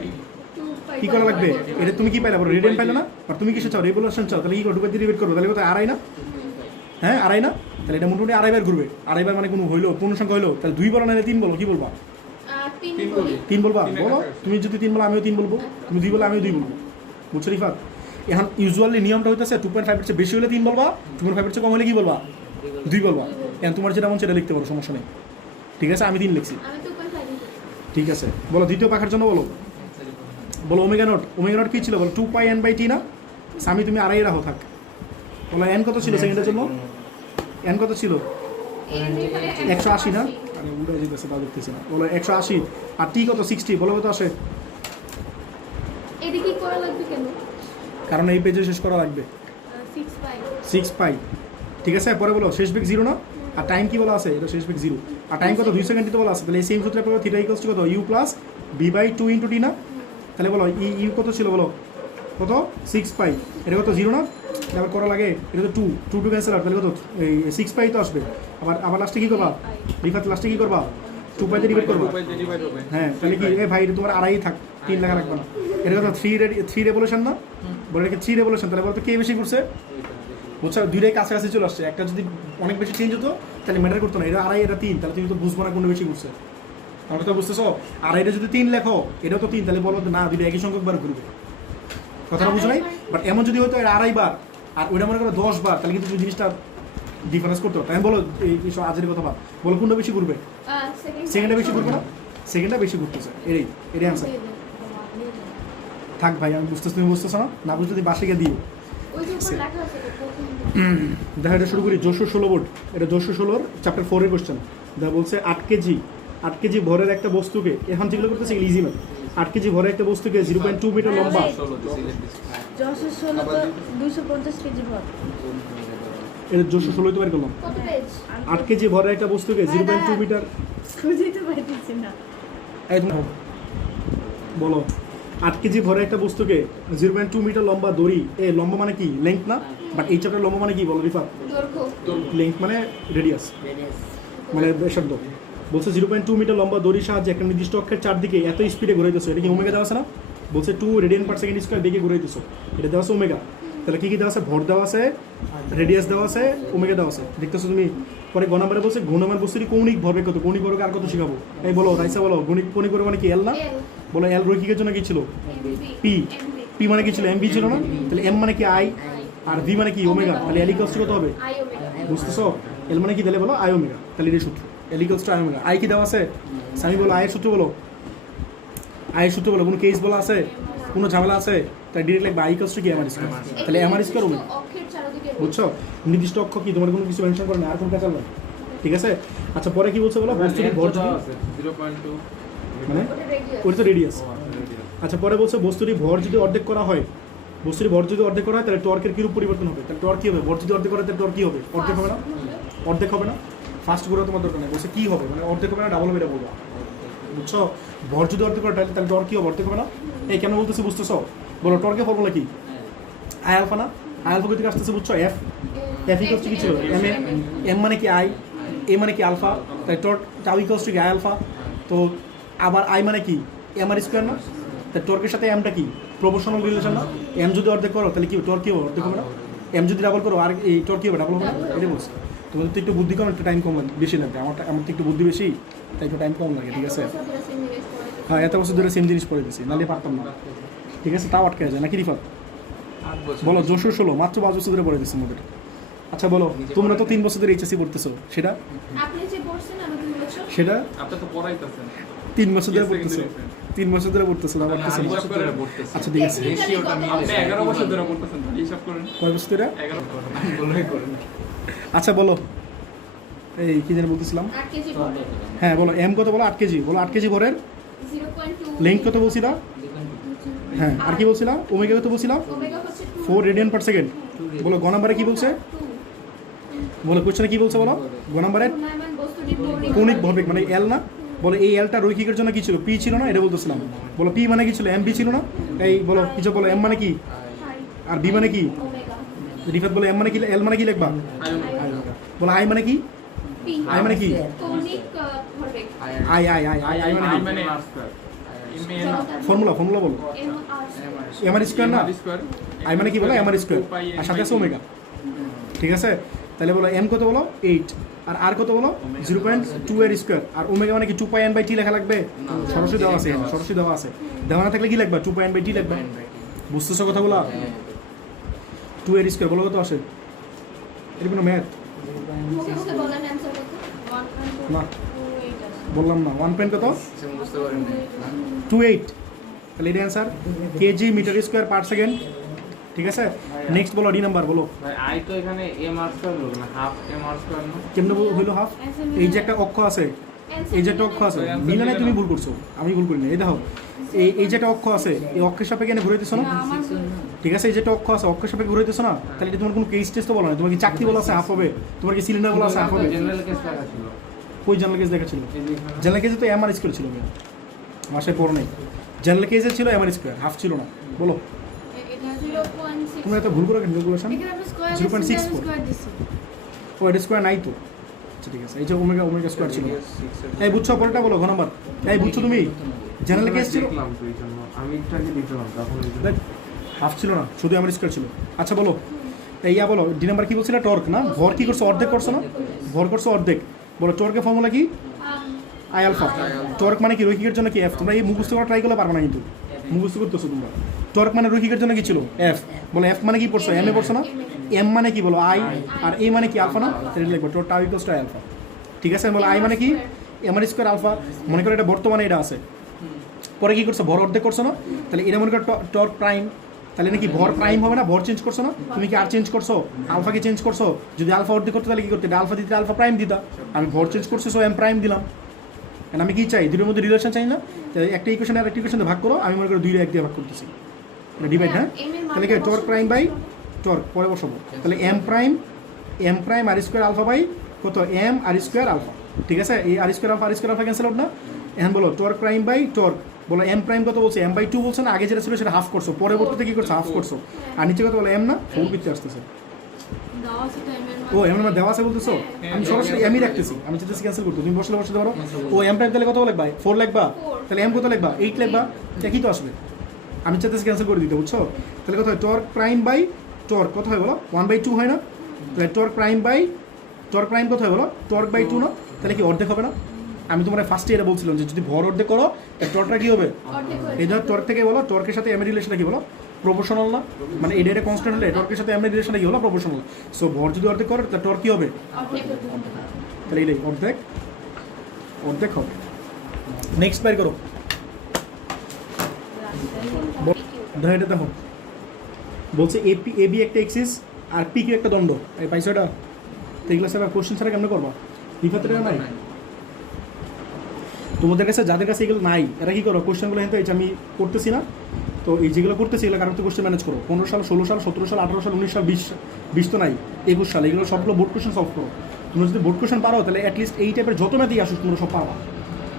কি করা লাগবে? এটা তুমি কি পাইলা বলো? রেডিয়ান পাইলে না? আর তুমি কিসে চাও? রেভলিউশন চাও। তাহলে কি করো? 2 দিয়ে ডিভাইড করো। তাহলে কত? আড়াই না? হ্যাঁ, আড়াই না? তাহলে এটা মোটামুটি আড়াইবার ঘুরবে। আড়াইবার মানে কোনো হইলো পূর্ণ সংখ্যা হইলো। তাহলে 2 বলো না 3 বলো? কি বলবা? 3 বলবা? বলো তুমি যদি 3 বলো আমিও 3 বলবো, তুমি 2 বলো আমিও 2 বলবো। বুঝছো রিফাত? এখন ইউজুয়ালি নিয়মটা হইতেছে 2.5 এর চেয়ে বেশি হলে 3 বলবা, 2.5 এর চেয়ে কম হলে কি বলবা? 2 বলবা। এখন তোমার যেটা মন সেটা লিখতে পারো, সমস্যা নেই। ঠিক আছে, আমি 3 লিখছি। ঠিক আছে, বলো দ্বিতীয় পাখার জন্য বলো। বলো ওমেগা নট কি ছিল বলো? 2 পাই n/t না? সামি তুমি আড়াই রাখো থাক। বলো এন কত ছিল সেকেন্ডের জন্য? এন কত ছিল? 180 না? আরে উড়ে যেতেছে তা দেখতেছি না। বলো 180 আর টি কত 60 বলো কত আসে? এদিকে করা লাগবে কেন? কারণ এই পেজে শেষ করা লাগবে 6 পাই। ঠিক আছে পরে বলো শেষ বেগ 0 না? আর টাইম কি বলা আছে? এটা শেষ বেগ 0 আর টাইম কত 2 সেকেন্ড দিতে বলা আছে। তাহলে এই সেম সূত্রে পাবো থিটা ইকুয়ালস টু কত u plus b by 2 into t না? তাহলে বলো ইউ কত ছিল বলো? কত 6 পাই। এটা কত 0 না? আবার করা লাগে এটা তো 2 ক্যান্সেল আউট। তাহলে কত এই 6 পাই তো আসবে। আবার লাস্টে কি করবা? রিফাত লাস্টে কি করবা? 2 পাইতে ডিভাইড করবা। হ্যাঁ তাহলে কি এই ভাই এটা তোমার আড়াই থাক 3 লেখা রাখবে না। এটা কত 3 রেভলিউশন না? বলে কি 3 রেভলিউশন। তাহলে বলতো কে বেশি করছে? বুঝছো দুইটাই কাছাকাছি চলে আসছে। একটা যদি অনেক বেশি চেঞ্জ হতো তাহলে ম্যাটার করতো না। এটা আড়াই এটা 3 তাহলে তুমি তো বুঝবো না কোনটা বেশি করছে। আমার কথা বুঝতেছো? আর এটা যদি 3 লেখো এটাও তো 3 তাহলে বলো না দুইটা একই সংখ্যক বার ঘুরবে। কথাটা বুঝো নাই? বাট এমন যদি হতো এটা আড়াই বার আর ওইটা মনে করো 10 বার তাহলে কিন্তু তুমি জিনিসটা ডিফারেন্স করতে পারতো। আমি বলো এই আজের কথা ভাব বলো কোনটা বেশি ঘুরবে? সেকেন্ডটা বেশি ঘুরবে না? সেকেন্ডটা বেশি ঘুরতেছে। এটাই আনসার। থাক ভাই আমি বুঝতেছি তুমি বুঝতেছো না? না বুঝতে তুমি বাসে গিয়ে দিও। ওই যে উপর লেখা আছে প্রথম দেখা এটা শুরু করি 416 বোর্ড। এটা 416 চ্যাপ্টার 4 এর কোশ্চেন। যা বলছে 8 কেজি ভরের একটা বস্তুকে এখন যেগুলো করতেছে ইজি না। 8 কেজি ভরের একটা বস্তুকে 0.2 মিটার লম্বা 416 তো 250 কেজি ভর। এটা 416 তো বের করলাম। কত পেজ? 8 কেজি ভরের একটা বস্তুকে 0.2 মিটার খুঁজেই তো পাইতেছি না। একদম বলো 8 কেজি ভরের একটা বস্তুকে 0.2 মিটার লম্বা দড়ি লম্বা মানে কি লেংথ না? বাট এই চ্যাপ্টার লম্বা মানে কি বলো রিফাত? দৈর্ঘ্য। লেংথ মানে রেডিয়াস মানে ব্যাসার্ধ। বলছে 0.2 মিটার লম্বা দড়ির সাহায্যে একটা নির্দিষ্ট অক্ষের চারদিকে এত স্পিডে ঘুরাইতেছো। এটা কি ওমেগা দেওয়া আছে না? বলছে 2 রেডিয়ান পার সেকেন্ড স্কয়ার বেগে ঘুরাইতেছো। এটা দেওয়া আছে ওমেগা। তাহলে কি দেওয়া আছে? ভর দেওয়া আছে, রেডিয়াস দেওয়া আছে, ওমেগা দেওয়া আছে। দেখতেছো তুমি? পরে গ নাম্বারে বলছে ঘূর্ণমান বস্তুর কৌণিক ভরবেগ কত? কৌণিক ভরবেগ আর কত শিখাবো? এই বলো রাইসা বলো কৌণিক ভরবেগ মানে কি এল না? বলো এল রৈখিকের জন্য কি ছিল? পি। পি মানে কি ছিল? এম ভি ছিল না? তাহলে এম মানে কি আই আর ভি মানে কি ওমেগা। তাহলে এল ইকুয়ালস টু কত হবে? I omega. বুঝতেছো? এল মানে কি? তাহলে বলো আই ওমেগা। তাহলে এটাই সূত্র L equals to I omega. I কি দেওয়া আছে? আমি বলো আয়ের সূত্র বলো। আয়ের সূত্র বলো। কোনো কেস বলা আছে? কোনো ঝামেলা আছে? তাই ডিরেক্ট লাগবে আই ইকুয়ালস টু কি এম আর স্কয়ার। তাহলে এম আর স্কয়ার ওমেগা। অক্ষের চারদিকে বুঝছো? নির্দিষ্ট অক্ষ কি তোমার কোনো কিছু মেনশন করে না আর কোন কাজ না। ঠিক আছে আচ্ছা পরে কি বলছে বলো? বস্তুটির ভর যদি 0.2 মানে ওটা রেডিয়াস। ওটা তো রেডিয়াস। আচ্ছা পরে বলছে বস্তুটির ভর যদি অর্ধেক করা হয়, বস্তুটির ভর যদি অর্ধেক করা হয় তাহলে টর্কের কিরূপ পরিবর্তন হবে? তাহলে টর্ক কি হবে? ভর যদি অর্ধেক করা হয় তাহলে টর্ক কি হবে? অর্ধেক হবে না? অর্ধেক হবে না? ফার্স্ট করে তোমার দরকার নেই। বলছে কি হবে মানে অর্ধেক হবে না ডাবল হবে এটা বলবো। বুঝছো? ভর যদি অর্ধেক করে তাহলে টর্ক কি হবে? অর্ধেক হবে না? এই কেন বলতেছি বুঝতেছো? বলো টর্কের ফর্মুলা কি? আই আলফা না? আই আলফা থেকে আসতেছে বুঝছো? এফ ইকুয়ালস টু কি ছিল? এম মানে কি আই, এ মানে কি আলফা। তাই টর্ক টাউ ইকুয়ালস টু কি? I alpha. তো আবার আই মানে কি? এম আর স্কোয়ার না? তাই টর্কের সাথে এমটা কি? প্রপোর্শনাল রিলেশন না? এম যদি অর্ধেক করো তাহলে কি টর্ক কি হবে? অর্ধেক হবে না? এম যদি ডাবল করো আর এই টর্ক কি হবে? ডাবল হবে না? এটাই বলছে। তোমাদের তো একটু বুদ্ধি কম একটু টাইম কম বেশি লাগবে। আমার তো একটু বুদ্ধি বেশি তাই একটু টাইম কম লাগে। ঠিক আছে হ্যাঁ এত বছর ধরে সেম জিনিস পড়ে দিয়েছি নাহলে পারতাম না। ঠিক আছে তাও আটকে যায় নাকি রিফাত? বলো 416 মাত্র 5 বছর ধরে পড়ে দিচ্ছি মোটে। আচ্ছা বলো তোমরা তো 3 বছর ধরে এইচএসসি পড়তেছো সেটা আপনি যে বলছেন আমাকে বলেছো সেটা আপনি তো পড়াইতেছেন 3 বছর ধরে পড়তেছো। 3 বছর ধরে পড়তেছো না পড়তেছো? হিসাব করে পড়তেছেন। আচ্ছা ঠিক আছে রেশিওটা মিলে আপনি 11 বছর ধরে পড়তেছেন হিসাব করেন। কয় বছর ধরে? 11 বলেই করেন। আচ্ছা বলো এই কি যেন বলতেছিলাম? 8 কেজি ভর। হ্যাঁ বলো এম কত বলো? 8 কেজি বলো। 8 কেজি ভরের 0.2 লেংথ কত বলছিলা? হ্যাঁ আর কি বলছিলাম? ওমেগা কত বলছিলাম? ওমেগা হচ্ছে 4 রেডিয়ান পার সেকেন্ড। বলো গ নাম্বারে কি বলছে? বলো কোশ্চেনে কি বলছে বলো? গ নাম্বারে ঘূর্ণায়মান বস্তুটির দৈর্ঘ্য কৌণিক ভরবেগ মানে এল না? বলো এই এলটা রৈখিকের জন্য কি ছিল? পি ছিল না? এটা বলতেছিলাম। বলো পি মানে কি ছিল? এম বি ছিল না? এই বলো কিছু বলো এম মানে কি আর বি মানে কি? ওমেগা রিফাত বলো এম মানে কি এল মানে কি লিখবা? বলো আই মানে কি? পি আই মানে কি? কৌণিক ভরবেগ আই মানে আই কি? মানে আর স্কয়ার ফর্মুলা বলো। M R M R square না? স্কয়ার আই মানে কি বলো? এম আর স্কয়ার আর সাথে আছে ওমেগা। ঠিক আছে তাহলে বলো এম কত বলো? 8 আর কত বলো? 0.2 এর স্কয়ার আর ওমেগা মানে কি 2 পাই এন বাই টি লেখা লাগবে? সরাসরি দেওয়া আছে সরাসরি দেওয়া আছে। দেওয়া না থাকলে কি লাগবে? 2 পাই এন বাই টি লাগবে। বুঝতেছো কথাগুলো? 2 এর স্কয়ার বলো কত আসে? এর কোনো ম্যাথ মুখে মুখে বলেন অ্যানসার কত? 1.28 না বললাম না 1 পয়েন্ট কত? বুঝতে পারেন না 28 তাহলে এটা answer kg metre square per second. ঠিক আছে নেক্সট বলো ডি নাম্বার বলো ভাই আই তো এখানে এম আর স্কয়ার হলো না হাফ এম আর স্কয়ার না কেমনে হইলো হাফ এই যে একটা অক্ষ আছে এই যে একটা অক্ষ আছে মিলানে তুমি ভুল করছো আমি ভুল করিনি এই দেখো এই যে একটা অক্ষ আছে এই অক্ষের সাপেক্ষে এনে ঘুরাইতেছো না ঠিক আছে এই যে একটা অক্ষ আছে অক্ষের সাপেক্ষে ঘুরাইতেছো না তাহলে এটা তোমার কোনো কেস টেস্ট তো বলো না তোমার কি চাকরি বলা আছে হাফ হবে তোমার কি সিলিন্ডার বলা আছে হাফ হবে জেনারেল কেস লেখা ছিল কই জানাল কেস দেখা ছিল এই যে এখানে জানাল কেসে তো এম আর স্কোয়ার ছিল মেয়ে মাসে পড়ো নাই জানাল কেসে ছিল এম আর স্কোয়ার হাফ ছিল না বলো তোমরা এত ভুল করে কেন ক্যালকুলেশন 0.64 ও এটা স্কোয়ার নাই তো আচ্ছা ঠিক আছে এই যে ওমেগা ওমেগা স্কোয়ার ছিল এই বুঝছো পরেরটা বলো ঘ নাম্বার এই বুঝছো তুমি জানাল কেস ছিল দেখলাম তো এই জন্য আমি এটাকে দিতাম তখন এই জন্য- দেখ হাফ ছিল না শুধু এম আর স্কোয়ার ছিল আচ্ছা বলো এই ইয়া বলো ডি নাম্বার কি বলছিল টর্ক না ভর কি করছো অর্ধেক করছো না ভর করছো অর্ধেক বলো টর্কের ফর্মুলা কি আই আলফা টর্ক মানে কি রৈখিকের জন্য কি এফ তোমরা এই মুখস্থ করা ট্রাই করলে পারবে না কিন্তু মুখস্থ করতেছো তোমরা টর্ক মানে রৈখিকের জন্য কি ছিল এফ বলো এফ মানে কি পড়ছো এম এ পড়ছো না এম মানে কি বলো আই আর এ মানে কি আলফা না সেটা লিখবো টোর টাউ ইকুয়ালস টু আলফা ঠিক আছে বলো আই মানে কি এম আর স্কোয়ার আলফা মনে করো এটা বর্তমানে এটা আছে পরে কি করছো ভর অর্ধেক করছো না তাহলে এটা মনে করো টর্ক প্রাইম তাহলে নাকি ভর প্রাইম হবে না ভর চেঞ্জ করছো না তুমি কি আর চেঞ্জ করছো আলফাকে চেঞ্জ করছো যদি আলফা অর্ধেক করতে তাহলে কি করতে আলফা দিতে আলফা প্রাইম দিতা আমি ভর চেঞ্জ করছি সো এম প্রাইম দিলাম কারণ আমি কি চাই দুটোর মধ্যে রিলেশন চাই না একটা ইকুয়েশন আর একটা ইকুয়েশন ভাগ করো আমি মনে করি 2 এক দিয়ে ভাগ করতেছি এটা ডিভাইড হ্যাঁ তাহলে কি টর্ক প্রাইম বাই টর্ক পরে বসাবো তাহলে m prime r square alpha by কত এম আর স্কোয়ার আলফা ঠিক আছে এই r square alpha cancel out না এখন বলো টর্ক প্রাইম বাই টর্ক বলো এম প্রাইম কত বলছে এম বাই 2 বলছে না আগে যেটা ছিল সেটা হাফ করছো পরবর্তীতে কি করছো হাফ করছো আর নিচে কত বলো এম না 4 বিতে আসতেছে ও এম মানে দেওয়া আছে বলতেছো আমি সরাসরি এমই রাখতেছি আমি চাইতেছি ক্যান্সেল করতে তুমি বসলে বসতে পারো ও এম প্রাইম তাহলে কত লিখবা 4 লিখবা তাহলে এম কত লিখবা 8 লিখবা একই তো আসবে আমি চাইতেছি ক্যান্সেল করে দিতে বুঝছো তাহলে কত হয় টর্ক প্রাইম বাই টর্ক কত হয় বলো 1/2 হয় না তাহলে টর্ক প্রাইম কত হয় বলো টর্ক বাই 2 না তাহলে কি অর্ধেক হবে না আমি তোমার ফার্স্টে এটা বলছিলাম যে যদি ভর অর্ধেক করো তাহলে টর্কটা কি হবে এই ধর টর্ক থেকে বলো টর্কের সাথে এম এর রিলেশনটা কি বলো প্রপোর্শনাল না মানে এই ডেটা কনস্ট্যান্ট হলে টর্কের সাথে এম এর রিলেশনটা কি হলো প্রপোর্শনাল সো ভর যদি অর্ধেক করো তাহলে টর্ক কি হবে তাহলে এই অর্ধেক হবে নেক্সট বাইর করো ধর এটা দেখো বলছে এবি একটা এক্সিস আর পি কি একটা দণ্ড এই পাইছো এটা এগুলো স্যার কোশ্চেন ছাড়া কেমন করবা বিফাতটা নাই তোমাদের কাছে যাদের কাছে এগুলো নাই এরা কি করো কোশ্চেনগুলো কিন্তু এই যে আমি করতেছি না তো এই যেগুলো করতেছি এগুলো কারণ তো কোশ্চেন ম্যানেজ করো 15 সাল 16 সাল 17 সাল 18 সাল 19 সাল 20 তো নাই 21 সাল এগুলো সবগুলো বোর্ড কোশ্চেন সলভ করো তোমরা যদি বোর্ড কোশ্চেন পারো তাহলে অ্যাটলিস্ট এই টাইপের যত ম্যাথই আসুক তোমরা সব পারবা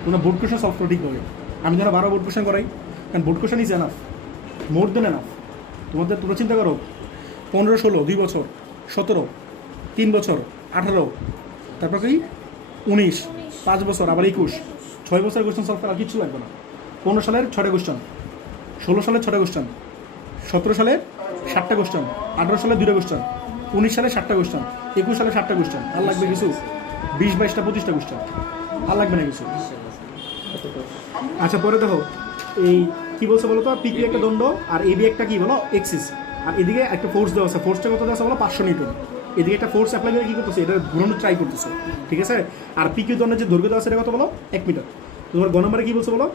তোমরা বোর্ড কোশ্চেন সলভ করো ঠিকভাবে আমি যেন 12 বোর্ড কোশ্চেন করাই কারণ board question is enough more than enough তোমরা চিন্তা করো 15 16 2 বছর 17 3 বছর 18 তারপর কি 19 5 বছর আবার 21 6 বছরের কোশ্চেন সলভ করা কিছু লাগবে না 15 সালের 6টা কোশ্চেন 16 সালের 6টা কোশ্চেন 17 সালের 7টা কোশ্চেন 18 সালের 2টা কোশ্চেন 19 সালের 7টা কোশ্চেন 21 সালের 7টা কোশ্চেন আর লাগবে কিছু 20 22টা 25টা কোশ্চেন আর লাগবে না কিছু আচ্ছা পরে দেখো এই কি বলছে বলো তো পিকি একটা দণ্ড আর এবি একটা কি বলো এক্সিস আর এদিকে একটা ফোর্স দেওয়া আছে ফোর্সটা কত দেওয়া আছে বলো 500 নিউটন এদিকে একটা ফোর্স অ্যাপ্লাই করে কি করতেছে এটা ঘুরানোর ট্রাই করতেছে ঠিক আছে আর পিকিউ দণ্ডের যে দৈর্ঘ্য দেওয়া আছে এটা কত বলো 1 মিটার তোমার গ নম্বরে কি বলছে বলো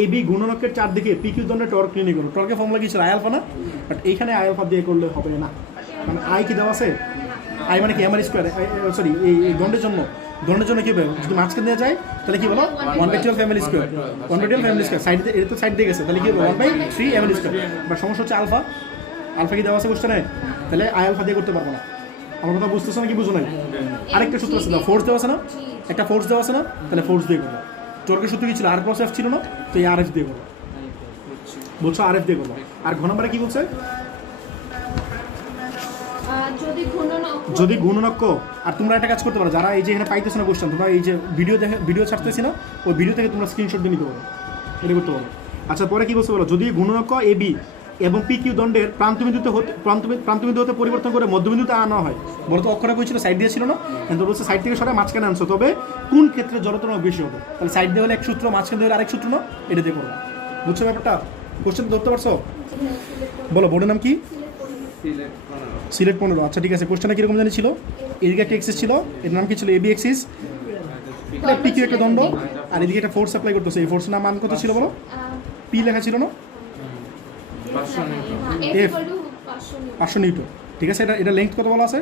এবি গুণনকের চারদিকে পিকিউ দণ্ডের টর্ক নির্ণয় করো টর্কের ফর্মুলা কি ছিল আই আলফা না বাট এইখানে আই আলফা দিয়ে করলে হবে না মানে আই কি দেওয়া আছে আই মানে কি এম আর স্কোয়ার সরি এই দণ্ডের জন্য কি হবে যদি মাঝখানে দেওয়া যায় তাহলে কি বলো 1/12 family square 1/12 family square side এটা তো সাইড দিয়ে গেছে তাহলে কি হবে 1/3 এম স্কোয়ার বা সমস্যা হচ্ছে আলফা কি দেওয়া আছে কোশ্চেনে তাহলে আই আলফা দিয়ে করতে পারবো না আমার কথা বুঝতেছো না কি বুঝো নাই আরেকটা সূত্র আছে না ফোর্স দেওয়া আছে না একটা ফোর্স দেওয়া আছে না তাহলে ফোর্স দিয়ে করবো টর্কের সূত্র কি ছিল আর প্লাস এফ ছিল না তো এই আর এফ দিয়ে করবো বলছো আর এফ দিয়ে করবো আর ঘ নম্বরে কি বলছে যদি গুণনক্য আর তোমরা একটা কাজ করতে পারো যারা এই যে এখানে পাইতেছো না কোশ্চেন তোমরা এই যে ভিডিও ছাড়তেছি না ওই ভিডিও থেকে তোমরা স্ক্রিনশট দিয়ে নিতে পারো এটা করতে পারো আচ্ছা পরে কি বলছে বলো যদি গুণনক্য এবি এবং পি কিউ দণ্ডের প্রান্তবিন্দু হতে পরিবর্তন করে মধ্যবিন্দুতে আনা হয় বলতো অক্ষরা কই ছিল সাইড দিয়ে ছিল না কিন্তু বলছে সাইড থেকে সরাই মাঝখানে আনছো তবে কোন ক্ষেত্রে জড়তা বেশি হবে তাহলে সাইড দিয়ে হলে এক সূত্র মাঝখানে দিয়ে আরেক সূত্র না এটা দিয়ে করবো বুঝছো ব্যাপারটা কোশ্চেন ধরতে পারছো বলো বোর্ডের নাম কি সিলেট 15 আচ্ছা ঠিক আছে কোশ্চেনটা কিরকম জানি ছিল এদিকে একটা এক্সিস ছিল এর নাম কি ছিল এবি এক্সিস পি কিউ একটা দণ্ড আর এদিকে একটা ফোর্স অ্যাপ্লাই করতেছে এই ফোর্সের নাম মান কত ছিল বলো পি লেখা ছিল না এফ 500 নিউটন। ঠিক আছে, এটা লেন্থ কত বলা আছে?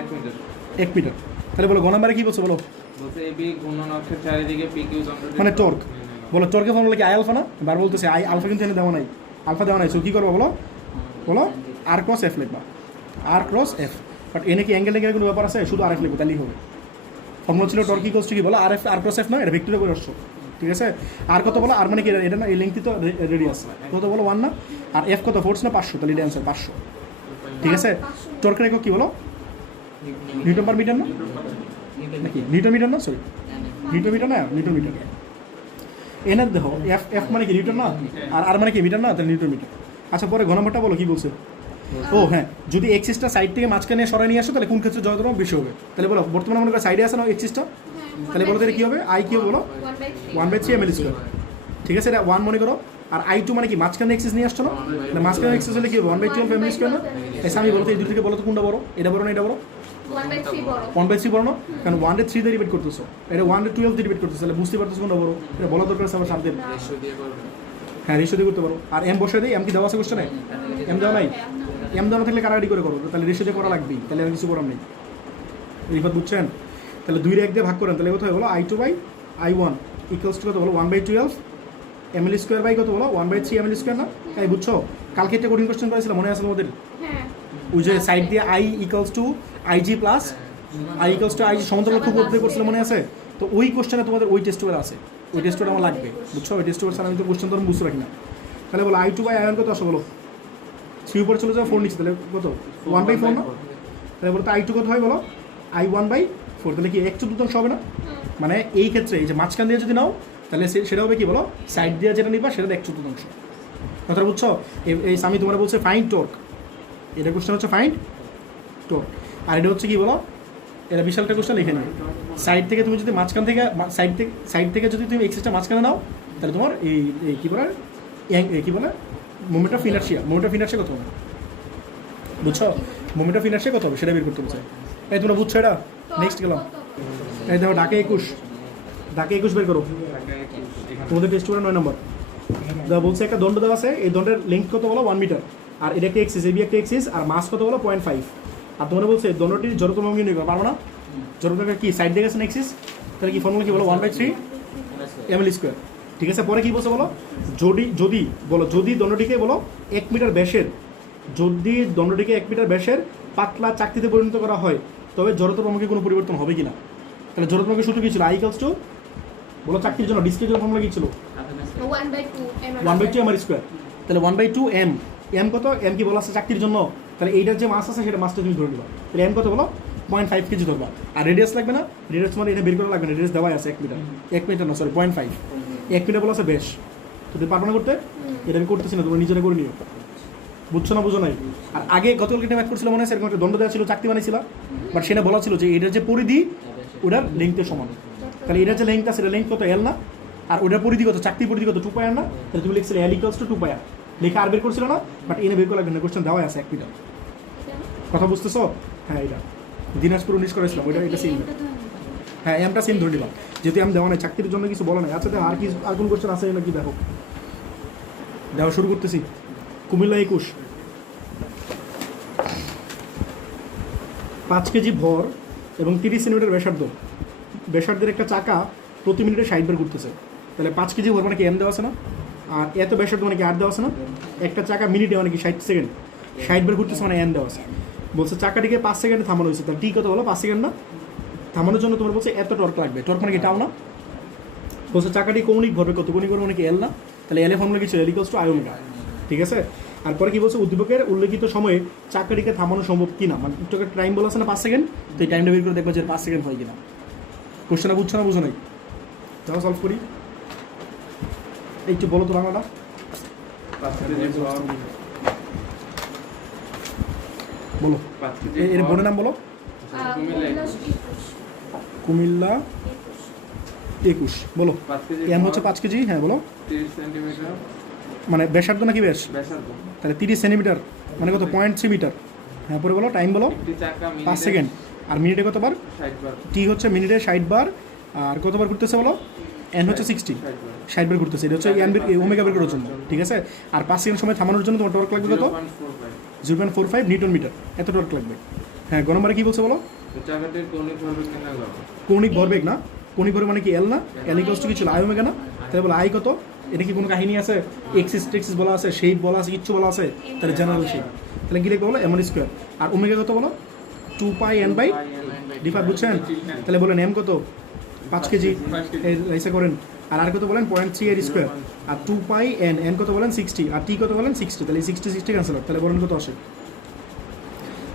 1 মিটার। 1 মিটার। তাহলে বলো গ নাম্বারে কি বলছো বলো? বলতে এবি ঘূর্ণন অক্ষের চারিদিকে PQ দণ্ডটি মানে টর্ক। বলো টর্কের ফর্মুলা কি আই আলফা না? বার বলতেছে আই আলফা কিন্তু এনে দেওয়া নাই, আলফা দেওয়া নাই। সো কী করবো বলো? বলো আর ক্রস এফ লিখবা, আর ক্রস এফ। বাট এনে কি অ্যাঙ্গেল টেঙ্গেল কোনো ব্যাপার আছে? শুধু আর এফ লিখবো, তাহলেই হবে। ফর্মুলা ছিল টর্ক ইকুয়ালস টু কি বলো? আর এফ, আর ক্রস এফ না, এটা ভেক্টরে করে আসছো। ঠিক আছে, আর কত বলো? আর মানে কি এটা না, এই লেংথই তো রেডিয়াস কত বলো? 1 না? আর এফ কত? ফোর্স না 500, তাহলে এটা অ্যান্সার 500। ঠিক আছে, টর্কের একক কি বলো? নিউটন পার মিটার না নাকি? নিউটন মিটার না, সরি নিউটন মিটার না, নিউটন মিটার। এনার দেখো এফ, এফ মানে কি নিউটন না, আর আর মানে কি মিটার না, তাহলে নিউটন মিটার। আচ্ছা, পরে ঘ নম্বরটা বলো কি বলছে? ও হ্যাঁ, যদি এক্সিসটা সাইড থেকে মাঝখানে সরাই নিয়ে আসো তাহলে কোন ক্ষেত্রে জড়তা বেশি হবে? তাহলে বলো বর্তমানে মনে করো সাইডে আছে না এক্সিসটা, তাহলে বলো তাহলে কী হবে? আই কি হবে বলো? 1/3 ml স্কোয়ার। ঠিক আছে, এটা 1 মনে করো। আর I2 মানে কি মাঝখানে এক্সিস নিয়ে আসছো না, তাহলে মাঝখানে এক্সিস হলে কি হবে? 1/12 ml স্কোয়ার না? এসে আমি বলতে এই দুই থেকে বলো তো কোনটা বড়? এটা বড় না এটা বড়? 1/3 বড় না, কারণ 1/3 দিয়ে ডিভাইড করতেছো, এটা 1/12 দিয়ে ডিভাইড করতেছো, তাহলে বুঝতে পারতেছো কোনটা বড়। এটা বলা দরকার আছে আমার সামনে। রেশিও দিয়ে করবে। হ্যাঁ, রেশিও দিয়ে করতে পারো। আর এম বসে দিই, এম কি দেওয়া আছে কোশ্চেনে? এম দেওয়া নাই? এম দেওয়া না থাকলে কারাগারি করে করো, তাহলে রেশিও দিয়ে করা লাগবেই, তাহলে আর কিছু করার নেই। এই কথা বুঝছেন? তাহলে 2 1 দিয়ে ভাগ করেন, তাহলে কত হয় বলো? I2/I1 ইকুয়ালস টু কত বলো? 1/12 ml স্কোয়ার বাই কত বলো? 1/3 ml স্কোয়ার না? তাই বুঝছো? কালকে একটা কঠিন কোশ্চেন করেছিলাম, মনে আছে তোমাদের? ওই যে সাইড দিয়ে I equals to IG plus I equals to IG সমান্তরাল লক্ষ্য করতে করছিলাম, মনে আছে? তো ওই কোশ্চেনে তোমাদের ওই টেস্ট পেপার আছে, ওই টেস্ট পেপার আমার লাগবে, বুঝছো? ওই টেস্ট পেপার ছাড়া আমি তো কোশ্চেন তো বুঝতে রাখি না। তাহলে বলো I2/I1 কত আসো বলো? 3 উপরে চলে যাও, 4 নিচ্ছে, তাহলে কত? 1/4 না? তাহলে বলো তো I2 কত হয় বলো? I1/4, তাহলে কি 1/4 হবে না? মানে এই ক্ষেত্রে এই যে মাঝখান দিয়ে যদি নাও তাহলে সেটা হবে কি বলো? সাইড দিয়ে যেটা নিবা সেটা 1/4। কথাটা বুঝছো? এই আমি তোমার বলছে ফাইন্ড টর্ক, এটা কোশ্চেন হচ্ছে ফাইন্ড টর্ক। আর এটা হচ্ছে কি বলো? এটা বিশাল একটা কোশ্চেন, লিখে নিও। সাইড থেকে তুমি যদি মাঝখান থেকে সাইড থেকে যদি তুমি এক্সিসটা মাঝখানে নাও তাহলে তোমার এই কী বলে কী বলে মোমেন্ট অফ ইনার্শিয়া, কত হবে বুঝছো? মোমেন্ট অফ ইনার্শিয়া কত হবে সেটা বের করতে চাই। এই তোমরা বুঝছো এটা? নেক্সট গেলাম। এই দেখো ঢাকা 21 বের করো। তোমাদের টেস্ট করে 9 নম্বর দেওয়া বলছে একটা দণ্ড দেওয়া আছে, এই দণ্ডের লেন্থ কত বলো? 1 মিটার। আর এটা একটা এক্সিস, এবি একটা এক্সিস, আর মাস কত বলো? 0.5। আর তোমরা বলছে দণ্ডটির জড়তা ভঙ্গি নিয়ে পারবো না? জড়তা কি সাইড দিয়ে গেছে না এক্সিস, তাহলে কি ফর্মুলা কি বলো? 1/3 ml স্কোয়ার। ঠিক আছে, পরে কি বলছে বলো? যদি দণ্ডটিকে বলো 1 মিটার ব্যাসের, যদি দণ্ডটিকে 1 মিটার ব্যাসের পাতলা চাকতিতে পরিণত করা হয় তবে জড়তা ভঙ্গি কোনো পরিবর্তন হবে কিনা? তাহলে জড়তা ভঙ্গি সূত্র কি ছিল? I ইকুয়ালস টু বলো চাকতির জন্য ডিস্কের জন্য ফর্মুলা কি ছিল? 1/2 ml স্কোয়ার। তাহলে 1/2 m, এম কত? এম কি বলা আছে চাকতির জন্য, তাহলে এইটার যে মাস আছে সেটা মাসটা তুমি ধরে নিবা। তাহলে এম কত বলো? 0.5 কেজি ধরবা। আর রেডিয়াস লাগবে না, রেডিয়াস মানে এটা বের করা লাগবে না, রেডিয়াস দেওয়া আছে 1 মিটার। 1 মিটার না, সরি 0.5। 1 মিটার বলা আছে বেশ, তো তুমি পারবো না করতে? এটা আমি করতেছি না, তোমরা নিজেরা করে নিও। বুঝছো না বুঝো নাই? আর আগে গতকালকে ম্যাথ করছিল মনে আছে, এরকম একটা দণ্ড দেওয়া ছিল, চাকতি বানাইছিল, বাট সেটা বলা ছিল যে এটার যে পরিধি ওটার লেংথের সমান। তাহলে এটার যে লেংথ আছে সেটা লেংথ কত? L না? আর ওটার পরিধি কত? চাকতির পরিধি কত? 2πr না? তাহলে তুমি লিখছিলে L ইকুয়ালস টু 2πr, লেখা আর বের করছিল না, বাট এনে বের করা লাগবে না, কোশ্চেন দেওয়া আছে 1 মিটার। কথা বুঝতেছো? হ্যাঁ, এটা দিনাজপুর 19 করেছিলাম, ওইটা এটা সেম। হ্যাঁ, এমটা সেম ধরে নিলাম, যেহেতু এম দেওয়া নাই, চাকতির জন্য কিছু বলা নাই। আচ্ছা দেখো আর কি, আর কোন কোশ্চেন আছে নাকি? দেখো শুরু করতেছি। কুমিল্লা 21, 5 কেজি ভর এবং 30 সেন্টিমিটার ব্যাসার্ধের একটা চাকা প্রতি মিনিটে 60 বার ঘুরতেছে। তাহলে 5 কেজি ভর মানে কি এম দেওয়া আছে না, আর এত ব্যাসার্ধ মানে কি আর দেওয়া আছে না? একটা চাকা মিনিটে মানে কি 60 সেকেন্ড, 60 বার ঘুরতেছে মানে এন দেওয়া আছে। বলছে চাকাটিকে 5 সেকেন্ডে থামানো হয়েছে, তাহলে টি কত বলো? 5 সেকেন্ড না? থামানোর জন্য তোমার বলছে এত টর্ক লাগবে, টর্ক মানে কি টাও না? বলছে চাকাটি কৌণিক ভরবে কত? কৌণিক ভরবে মানে কি এল না? তাহলে এল এর ফর্মুলা কি ছিল? L equals to I omega. ঠিক আছে, তারপরে কি বলছে? উদ্দীপকের উল্লেখিত সময়ে চাকাটিকে থামানো সম্ভব কিনা, মানে একটু টাইম বলা আছে না 5 সেকেন্ড, তো এই টাইমটা বের করে দেখবা যে 5 সেকেন্ড হয় কিনা। কোশ্চেনটা বুঝছো না বুঝো নাই? যাও সলভ করি। একটু বলো তো বাংলাটা। বলো এর বোনের নাম বলো। কুমিল্লা 21 বলো। এম হচ্ছে 5 কেজি, হ্যাঁ বলো। 30 সেন্টিমিটার মানে ব্যাসার্ধ নাকি ব্যাস? ব্যাসার্ধ, তাহলে 30 সেন্টিমিটার মানে কত? 0.3 মিটার। হ্যাঁ, পরে বলো টাইম বলো। একটি চাকা 5 সেকেন্ড। আর মিনিটে কতবার? 60 বার। টি হচ্ছে মিনিটে 60 বার। আর কতবার ঘুরতেছে বলো? এন হচ্ছে 60, 60 বার ঘুরতেছে। এটা হচ্ছে এন ওমেগা বের করার জন্য। ঠিক আছে, আর 5 সেকেন্ড সময় থামানোর জন্য তোমার টর্ক লাগবে কত? 0.45 নিউটন মিটার, এত টর্ক লাগবে। হ্যাঁ, গ নম্বরে কী বলছে বলো? তো চাকাটির কৌণিক ভরবেগ কেন গেল? কৌণিক ভরবেগ না, কৌণিক ভরবেগ মানে কি এল না, এল ইকুয়ালস টু কি ছিল আই ওমেগা না, তাহলে বলো আই কত? এটা কি কোনো কাহিনী আছে? এক্সিস টেক্সিস বলা আছে, শেপ বলা আছে, কিচ্ছু বলা আছে? তাহলে জেনারেল শেপ, তাহলে কি লিখবো বলো? M square. আর ওমেগা কত বলো? 2 পাই এন বাই ডিফার, বুঝছেন? তাহলে বলেন এম কত? 5 কেজি, এসে করেন। আর কত বলেন? 0.3 এর স্কোয়ার। আর 2 পাই এন, এন কত বলেন? 60, আর টি কত বলেন? 60, তাহলে 60 ক্যান্সেল হবে, তাহলে বলেন কত আসে?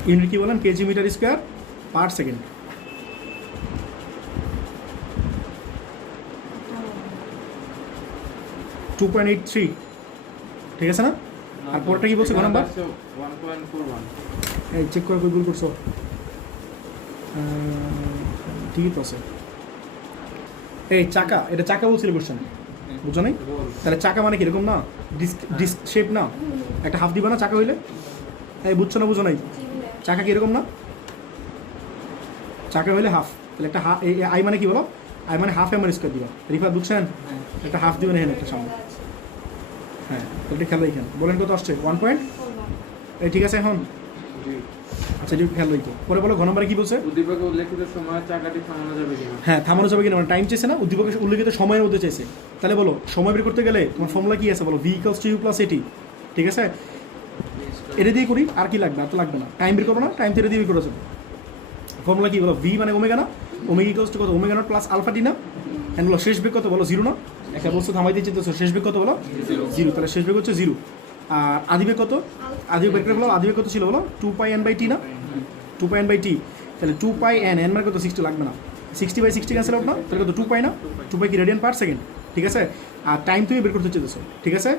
ইউনিট কি বলেন? Kg metre square per second. To 2.83, ঠিক আছে না? আর পরেরটা কি বলছে? গ নাম্বার 1.41। এই চেক করে গুগল করছো? ঠিকই তো আছে। এই চাকা, এটা চাকা বলছিল কোশ্চেন, বুঝো নাই? তাহলে চাকা মানে কিরকম না? ডিস্ক শেপ না, একটা হাফ দিবা না চাকা হইলে? এই বুঝছো না বুঝো নাই? চাকা কিরকম না? চাকা হইলে হাফ, তাহলে একটা হাফ, আই মানে কি বলো? আই মানে হাফ এম স্কোয়ার দিবা। রিফাত বুঝছেন? একটা হাফ দিবেন এখানে একটা সামনে। হ্যাঁ, তাহলে খেলা এখানে বলেন কত আসছে? 1 পয়েন্ট। এই ঠিক আছে এখন? আচ্ছা, যদি খেয়াল রইতো। পরে বলো ঘ নম্বরে কি বলছে? উদ্দীপকে উল্লেখিত সময় চাকাটি থামানো যাবে কিনা? হ্যাঁ, থামানো যাবে কিনা, মানে টাইম চাইছে না, উদ্দীপকের উল্লেখিত সময়ের মধ্যে চাইছে। তাহলে বলো সময় বের করতে গেলে তোমার ফর্মুলা কি আছে বলো? V equals to you plus at, ঠিক আছে? এটা দিয়ে করি, আর কি লাগবে? আর তো লাগবে না। টাইম বের করবো না, টাইম থেকে দিয়ে বের করে যাবো। ফর্মুলা কি বলো? ভি মানে ওমেগা না, ওমেগা ইকুয়ালস টু কত? Omega naught plus alpha t না। হ্যাঁ বলো শেষ বেগ কত বলো? 0 না? একটা বস্তু থামাই দিয়ে চিন্তা, শেষ বেগ কত বলো? 0, তাহলে শেষ বেগ হচ্ছে 0। আর আদি বেগ কত? আদি বেগ বের করে বলো, আদি বেগ কত ছিল বলো? 2 পাই এন বাই টি না, 2 পাই এন বাই টি। তাহলে 2 পাই এন, এন মানে কত? 60 লাগবে না, 60/60 ক্যান্সেল আউট না, তাহলে কত? 2 পাই না, 2 পাই কি রেডিয়ান পার সেকেন্ড, ঠিক আছে? আর টাইম তুমি বের করতে চেয়েছো, ঠিক আছে?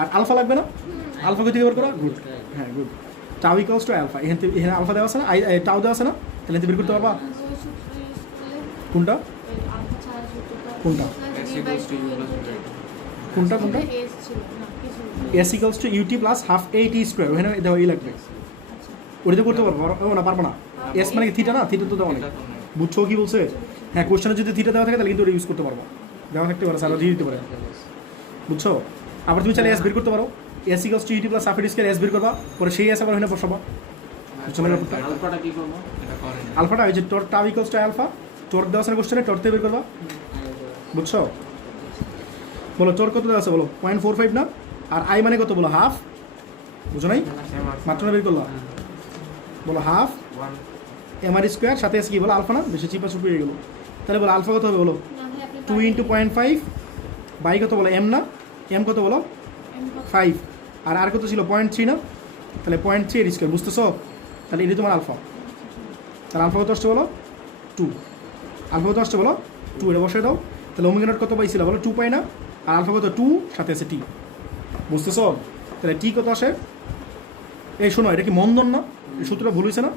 আর আলফা লাগবে না, আলফা কই থেকে বের করো? গুড, হ্যাঁ good. Tau equals to alpha, এখানে আলফা দেওয়া আছে না, টাউ দেওয়া আছে না, তাহলে বের করতে পারবা কোনটা কোনটা কোনটা কোনটা? S equals to UT plus half a t square, ওখানে দেওয়া এই লাগবে, ওটা করতে পারবো না? পারবো না। এস মানে থিটা না, থিটা তো দেওয়া নেই, বুঝছো কি বলছে? হ্যাঁ, কোশ্চেনে যদি থিটা দেওয়া থাকে তাহলে কিন্তু ওটা ইউজ করতে পারবো, দেওয়া থাকতে পারে, স্যার দিয়ে দিতে পারে, বুঝছো? আবার তুমি চাইলে এস বের করতে পারো, s equals to UT plus half a t square, s বের করবা, পরে সেই এস আবার ওখানে বসাবা, বুঝছো না ব্যাপারটা? আলফাটা কি করবো? এটা করেন আলফাটা ওই যে tau equals to alpha, torque দেওয়া আছে না কোশ্চেনে, টর্ক থেকে বের করবা, বুঝছো? বলো টর্ক কত দেওয়া আছে বলো? 0.45 না? আর আই মানে কত বলো? হাফ, বুঝো নাই? মাত্র না বের করলাম, বলো হাফ এম আর স্কোয়ার, সাথে এসে কি বলো? আলফা না, বেশি চিপা চুপি হয়ে গেলো, তাহলে বলো আলফা কত হবে বলো? 2 × 0.5 বাই কত বলো? এম না, এম কত বলো? 5, আর কত ছিল? 0.3 না, তাহলে 0.3 এর স্কোয়ার, বুঝতেছো? তাহলে এটি তোমার আলফা, তাহলে আলফা কত আসছে বলো? 2, আলফা কত আসছে বলো? 2, এটা বসায় দাও, তাহলে ওমেগা নট কত পাইছিল বলো? 2 পাই না, আর আলফা কত? 2, সাথে আছে টি, বুঝতেছো? তাহলে টি কত আসে? এই শোনো, এটা কি মন্দন না? এই সূত্রটা ভুল হয়েছে না?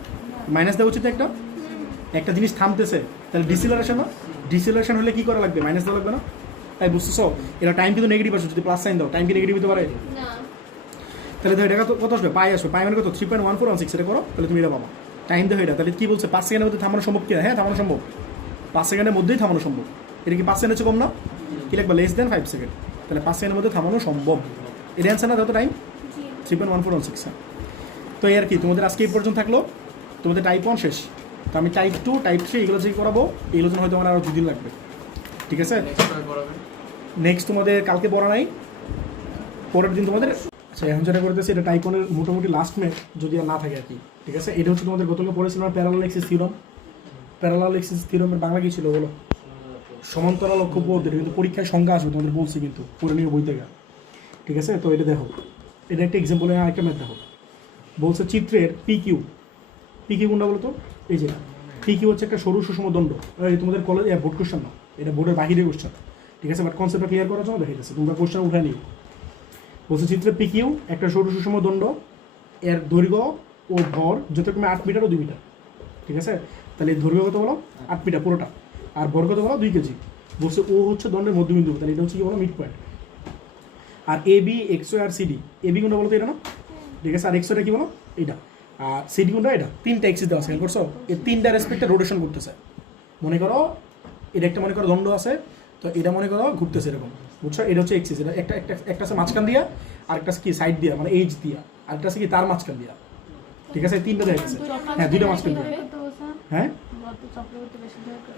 মাইনাস দেওয়া উচিত একটা জিনিস থামতেছে, তাহলে ডিসিলারেশন না? ডিসিলারেশন হলে কি করা লাগবে? মাইনাস দেওয়া লাগবে না? তাই বুঝতেছো? এটা টাইম কিন্তু নেগেটিভ আসবে, যদি প্লাস সাইন দাও টাইম কি নেগেটিভ হতে পারে? তাহলে দেখো এটা কত আসবে? পাই আসবে, পাই মানে কত? 3.1416, এটা করো, তাহলে তুমি এটা পাবা। টাইম দেখো এটা, তাহলে কি বলছে? 5 সেকেন্ডের মধ্যে থামানো সম্ভব কিনা? হ্যাঁ, থামানো সম্ভব, 5 সেকেন্ডের মধ্যেই থামানো সম্ভব। এটা কি 5 সেকেন্ডের চেয়ে কম না? কি লাগবে? লেস দেন 5 সেকেন্ড, তাহলে 5 সেকেন্ডের মধ্যে থামানো সম্ভব। এটা অ্যান্সার না? যত টাইম 3.1416। তো এই আর কি, তোমাদের আজকে এই পর্যন্ত থাকলো, তোমাদের টাইপ 1 শেষ। তো আমি টাইপ 2, টাইপ 3 এগুলো চেক করাবো, এগুলোর জন্য হয়তো আমার আরও 2 দিন লাগবে, ঠিক আছে? নেক্সট তোমাদের কালকে পড়া নাই, পরের দিন তোমাদের। আচ্ছা, এখন যেটা করতেছি এটা টাইপ 1-এর মোটামুটি লাস্ট মেট, যদি আর না থাকে আর কি, ঠিক আছে? এটা হচ্ছে তোমাদের গতকাল পড়েছিলাম parallel axis theorem. Parallel axis থিওরামের বাংলা কী ছিল বলো? সমান্তরাল অক্ষ পথ। এটা কিন্তু পরীক্ষায় সংজ্ঞা আসবে, তোমাদের বলছি কিন্তু পড়ে নিয়ে বই থেকে, ঠিক আছে? তো এটা দেখো, এটা একটা এক্সাম্পল, আরেকটা ম্যাথ দেখো। বলছে চিত্রের পি কিউ কোনটা বলো তো? এই যে পি কিউ হচ্ছে একটা সরু সুষম দণ্ড। তোমাদের কলেজ বোর্ড কোশ্চেন না, এটা বোর্ডের বাহিরে কোশ্চেন, ঠিক আছে? বাট কনসেপ্টটা ক্লিয়ার করার জন্য দেখে যাচ্ছে, তোমরা কোশ্চেন উঠে নিও। বলছে চিত্রে পি কিউ একটা সরু সুষম দণ্ড, এর দৈর্ঘ্য ও ভর যথাক্রমে 8 মিটার ও 2 মিটার, ঠিক আছে? তাহলে দৈর্ঘ্য কত বলো? 8 মিটার পুরোটা, আর ভর কত বলো? 2 কেজি। বলছে ও হচ্ছে দণ্ডের মধ্যবিন্দু, তাহলে এটা হচ্ছে কি বলো? Midpoint. আর এ বি, এক্স ওয়াই আর সিডি, এ বি কোনটা বলো তো? এটা না, ঠিক আছে? আর এক্স ওয়াইটা কি বলো? এটা। আর সিডি কোনটা? এটা। 3টা এক্সিস দেওয়া আছে, খেয়াল করছো? এই 3টা রেসপেক্টে রোটেশন করতেছে। মনে করো এটা একটা, মনে করো দণ্ড আছে, তো এটা মনে করো ঘুরতেছে এরকম, বুঝছো? এটা হচ্ছে এক্সিস, এটা একটা আছে মাঝখান দিয়া, আরেকটা কি সাইড দিয়া, মানে এইচ দিয়া, আরেকটা আছে কি তার মাঝখান দিয়া, ঠিক আছে, তিনটা দেখা গেছে। হ্যাঁ, দুইটা মাঝখান দিয়ে। হ্যাঁ,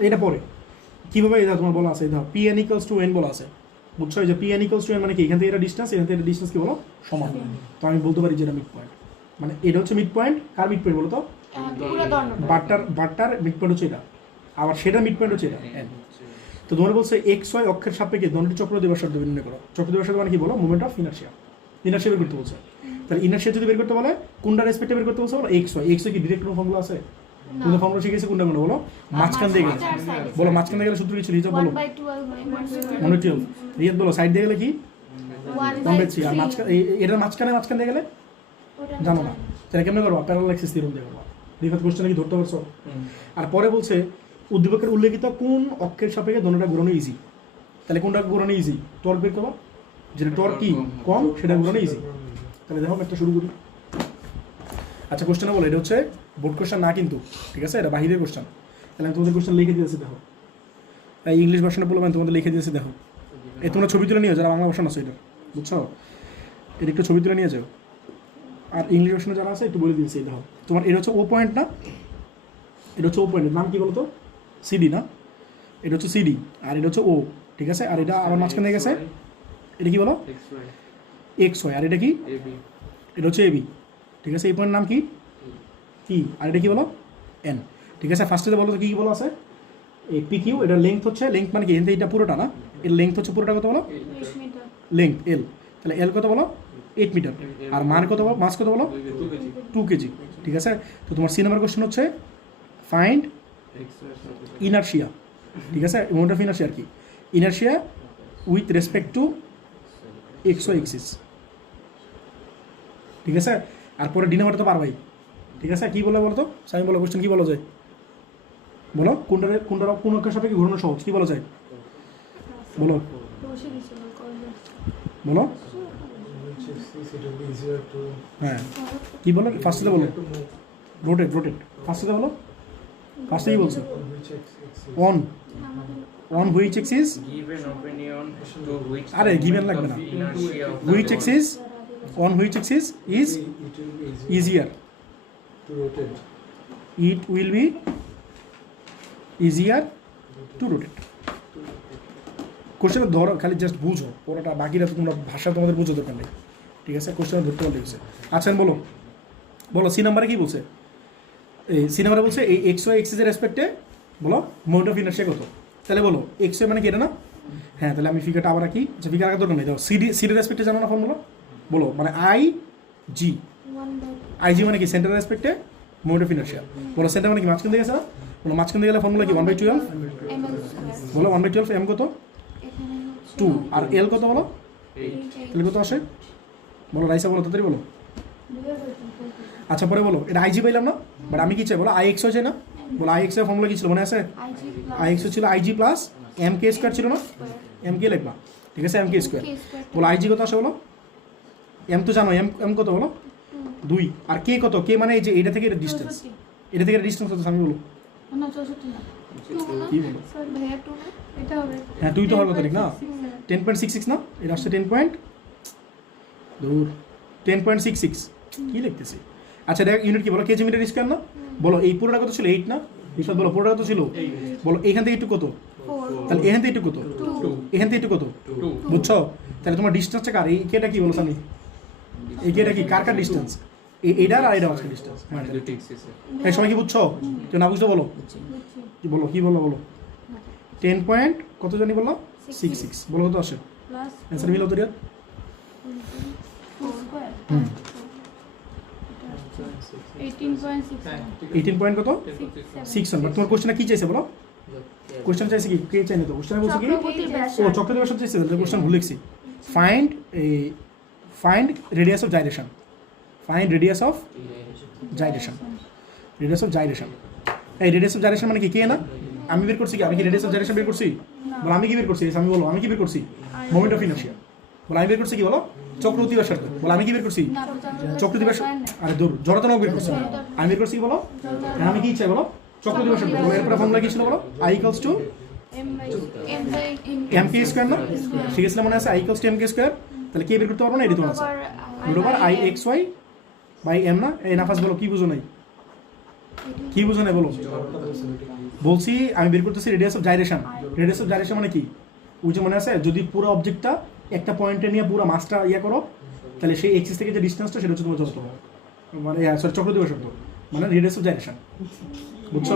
এটা পরে কিভাবে এটা তোমার বলা আছে, এটা pn equals to n বলা আছে, বুঝছো? এই যে pn equals to n মানে কি, এখান থেকে এটা ডিসটেন্স, এখান থেকে এটা ডিসটেন্স কি বলো, সমান। তো আমি বলতে পারি যে এটা মিড পয়েন্ট, মানে এটা হচ্ছে মিড পয়েন্ট। কার মিড পয়েন্ট বলো তো? পুরো দণ্ড বারটার মিড পয়েন্ট হচ্ছে এটা, আবার সেটা মিড পয়েন্ট হচ্ছে এটা n। তো তোমার বলছে xy অক্ষের সাপেক্ষে দণ্ডটি চক্রবর্তী ব্যাসার্ধ নির্ণয় করো। চক্রবর্তী ব্যাসার্ধ মানে কি বলো? Moment of inertia. ইনারশিয়া বের করতে বলছে। তাহলে ইনারশিয়া যদি বের করতে বলে কোনটা রেসপেক্টে বের করতে বলছে বলো? xy কি ডিরেক্ট কোনো ফর্মুলা আছে? কোন ফর্মুলা শিখেছি কোনটা কোনটা বলো? মাঝখান দিয়ে গেলে বলো, মাঝখান দিয়ে গেলে সূত্র কি ছিল হিসাব বলো? 1/12 রিয়াদ বলো, সাইড দিয়ে গেলে কি 1/3, আর মাঝখান এটার মাঝখান দিয়ে গেলে জানো না, তাহলে কেমনে করবো? প্যারালাল অ্যাক্সিস থিওরেম দিয়ে করবো। দেখো কোশ্চেন কি ধরতে পারছো? আর পরে বলছে উদ্দীপকের উল্লেখিত কোন অক্ষের সাপেক্ষে দণ্ডটা ঘোরানো ইজি। তাহলে কোনটা ঘোরানো ইজি? টর্ক বের করো, যেটা টর্ক কি কম সেটা ঘোরানো ইজি। তাহলে দেখো একটা শুরু করি। আচ্ছা, কোশ্চেন বলো, এটা হচ্ছে বোর্ড কোশ্চেন না কিন্তু, ঠিক আছে, এটা বাহিরের কোশ্চেন। তাহলে আমি তোমাদের কোশ্চেন লিখে দিয়েছি, দেখো এই ইংলিশ ভার্সনে বলবো, আমি তোমাদের লিখে দিয়েছি, দেখো এই তোমরা ছবি তুলে নিয়ে যারা বাংলা ভার্সন আছে এটা, বুঝছো? এটা একটু ছবি তুলে নিয়ে যাও। আর ইংলিশ ভার্সনে যারা আছে একটু বলে দিয়েছি, দেখো তোমার এটা হচ্ছে ও পয়েন্ট না, এটা হচ্ছে ও পয়েন্টের নাম কি বলো তো? সিডি না, এটা হচ্ছে সিডি, আর এটা হচ্ছে ও, ঠিক আছে। আর এটা আবার মাঝখানে দিয়ে গেছে, এটা কি বলো? X Y. আর এটা কি? এটা হচ্ছে এবি, ঠিক আছে। এই পয়েন্ট নাম কি? কি। আর এটা কি বলো? এন, ঠিক আছে। ফার্স্টে বলো তো কি বলো আছে? এই পি কিউ, এটা লেংথ হচ্ছে, লেংথ মানে কি? এটা পুরোটা না, এর লেংথ হচ্ছে পুরোটা কত বলো? লেংথ এল, তাহলে এল কত বলো? 8 মিটার। আর মান কত বলো? মাস কত বলো? 2 কেজি, ঠিক আছে। তো তোমার সি নাম্বার কোশ্চেন হচ্ছে ফাইন্ড ইনারশিয়া, ঠিক আছে, মোমেন্ট অফ ইনারশিয়া। আর কি inertia with respect to x y axis, ঠিক আছে। আর পরে ডি নাম্বারটা তো পারবাই, ঠিক আছে। কি বলো বলো তো? সাইন বলো, কোশ্চেন কি বলা যায় বলো? কোনটা কোন অক্ষের সাপেক্ষে ঘোরানো সহজ, কি বলা যায় বলো? বলো হ্যাঁ, কি বলো? ফার্স্টে বলো রোটেট, ফার্স্টে বলো, ফার্স্টে কি বলছো? অন হুইচ এক্সিস, আরে গিভেন লাগবে না, which axis, on which axis is easier, it will be easier two rotate. Question ধরো, খালি জাস্ট বুঝো পুরোটা, বাকিটা তোমরা ভাষা তোমাদের বুঝো দরকার নেই, ঠিক আছে। কোশ্চেন ধরতে পারলে হচ্ছে। আচ্ছা বলো, সি নাম্বারে কি বলছে? এই সি নাম্বারে বলছে এই এক্স ওয়াই এক্সিসের রেসপেক্টে বলো মোমেন্ট অফ ইনারশিয়া কত। তাহলে বলো এক্স ওয়াই মানে কি এটা না? হ্যাঁ, তাহলে আমি ফিগারটা আবার কি, আচ্ছা ফিগার আঁকার দরকার নেই। দেখো সিডি রেসপেক্টে জানো না ফর্মুলা? বলো, মানে আই জি মানে কি? সেন্টার রেসপেক্টে মোমেন্ট অফ ইনারশিয়া। বলো সেন্টার মানে কি? মাঝখান দিয়ে গেছে না? বলো মাঝখান দিয়ে গেলে ফর্মুলা কি? 1/12। বলো 1/12, এম কত? 2, আর এল কত বলো? এল কত আসে বলো? রাইসা বলো, তাড়াতাড়ি বলো। আচ্ছা পরে বলো, এটা আইজি পাইলাম না, বাট আমি কি চাই বলো? আই এক্স চাই না? বলো আই এক্স এর ফর্মুলা কি ছিল মনে আছে? আই এক্স ছিল I g plus m k square ছিল না? এম কে লিখবা, ঠিক আছে, এম কে স্কোয়ার। বলো আইজি কত আসে বলো? এম তো জানো, এম কত বলো? 2, আর কে কত? কে মানে এই যে এটা থেকে এটা ডিস্টেন্স, এটা থেকে ডিস্টেন্স কত আমি বলো? কি বলো? হ্যাঁ 2 তো হওয়ার কথা ঠিক না? 10.66 না? এটা আসছে 10.66 কি লিখতেছি? আচ্ছা দেখ, ইউনিট কি বলো? কেজি মিটার স্কয়ার না? বলো এই পুরোটা কত ছিল? 8 না? এইসব বলো পুরোটা কত ছিল? বলো এখান থেকে একটু কত? তাহলে এখান থেকে একটু কত? এখান থেকে একটু কত? বুঝছো? তাহলে তোমার ডিস্টেন্সটা কার? এই কেটা কি বলো সানি? এই কেটা কি কার ডিস্টেন্স? এইটার আর এটা হচ্ছে ডিস্টেন্স। এই সবাই কি বুঝছো? কেউ না বুঝতে বলো, কি বলো, কি বলো? 10 পয়েন্ট কত জানি বলো? 66 বলো কত আসে? অ্যান্সার মিলো তো রিয়া? 18 পয়েন্ট কত? 6 বাট তোমার কোশ্চেনে কি চাইছে বলো? কোশ্চেন চাইছে কি? কে চাইনি তো কোশ্চেনে বলছে কি? ও চক্রবর্তী ব্যাসার্ধ চাইছে। তাহলে কোশ্চেন ভুল লিখছি। Find radius of gyration. Find radius of gyration. Radius of gyration. এই রেডিয়াস অফ জাইরেশন মানে কি? কে না? আমি বের করছি কি? আমি কি রেডিয়াস অফ জাইরেশন বের করছি? বলো আমি কি বের করছি? আমি বলো আমি কি বের করছি? Moment of inertia. বলো আমি বের করছি কি? বলো চক্রবর্তী ব্যাসার্ধ। বলো আমি কি বের করছি? চক্রবর্তী ব্যাসার্ধ। আরে দূর, জড়তা নাও বের করছি। আমি বের করছি কি? বলো আমি কি চাই? বলো চক্রবর্তী ব্যাসার্ধ। বলো এরপরে ফর্মুলা কি ছিল বলো? I equals to m k square না? শিখেছিলাম মনে আছে? I equals to m k square. তাহলে কে বের করতে পারবো না? এটি তোমার আছে √i xy বাই এম না? এই নাফাস বলো কি বুঝো নাই? কি বুঝো নাই বলো? বলছি আমি বের করতেছি radius of gyration. Radius of gyration মানে কি? ওই যে মনে আছে যদি পুরো অবজেক্টটা একটা পয়েন্টে নিয়ে পুরো মাসটা ইয়ে করো, তাহলে সেই এক্সিস থেকে যে ডিস্টেন্সটা সেটা হচ্ছে তোমার যত, মানে সরি চক্রদিবস শব্দ, মানে রেডিয়াস অফ জাইরেশন। বুঝছো?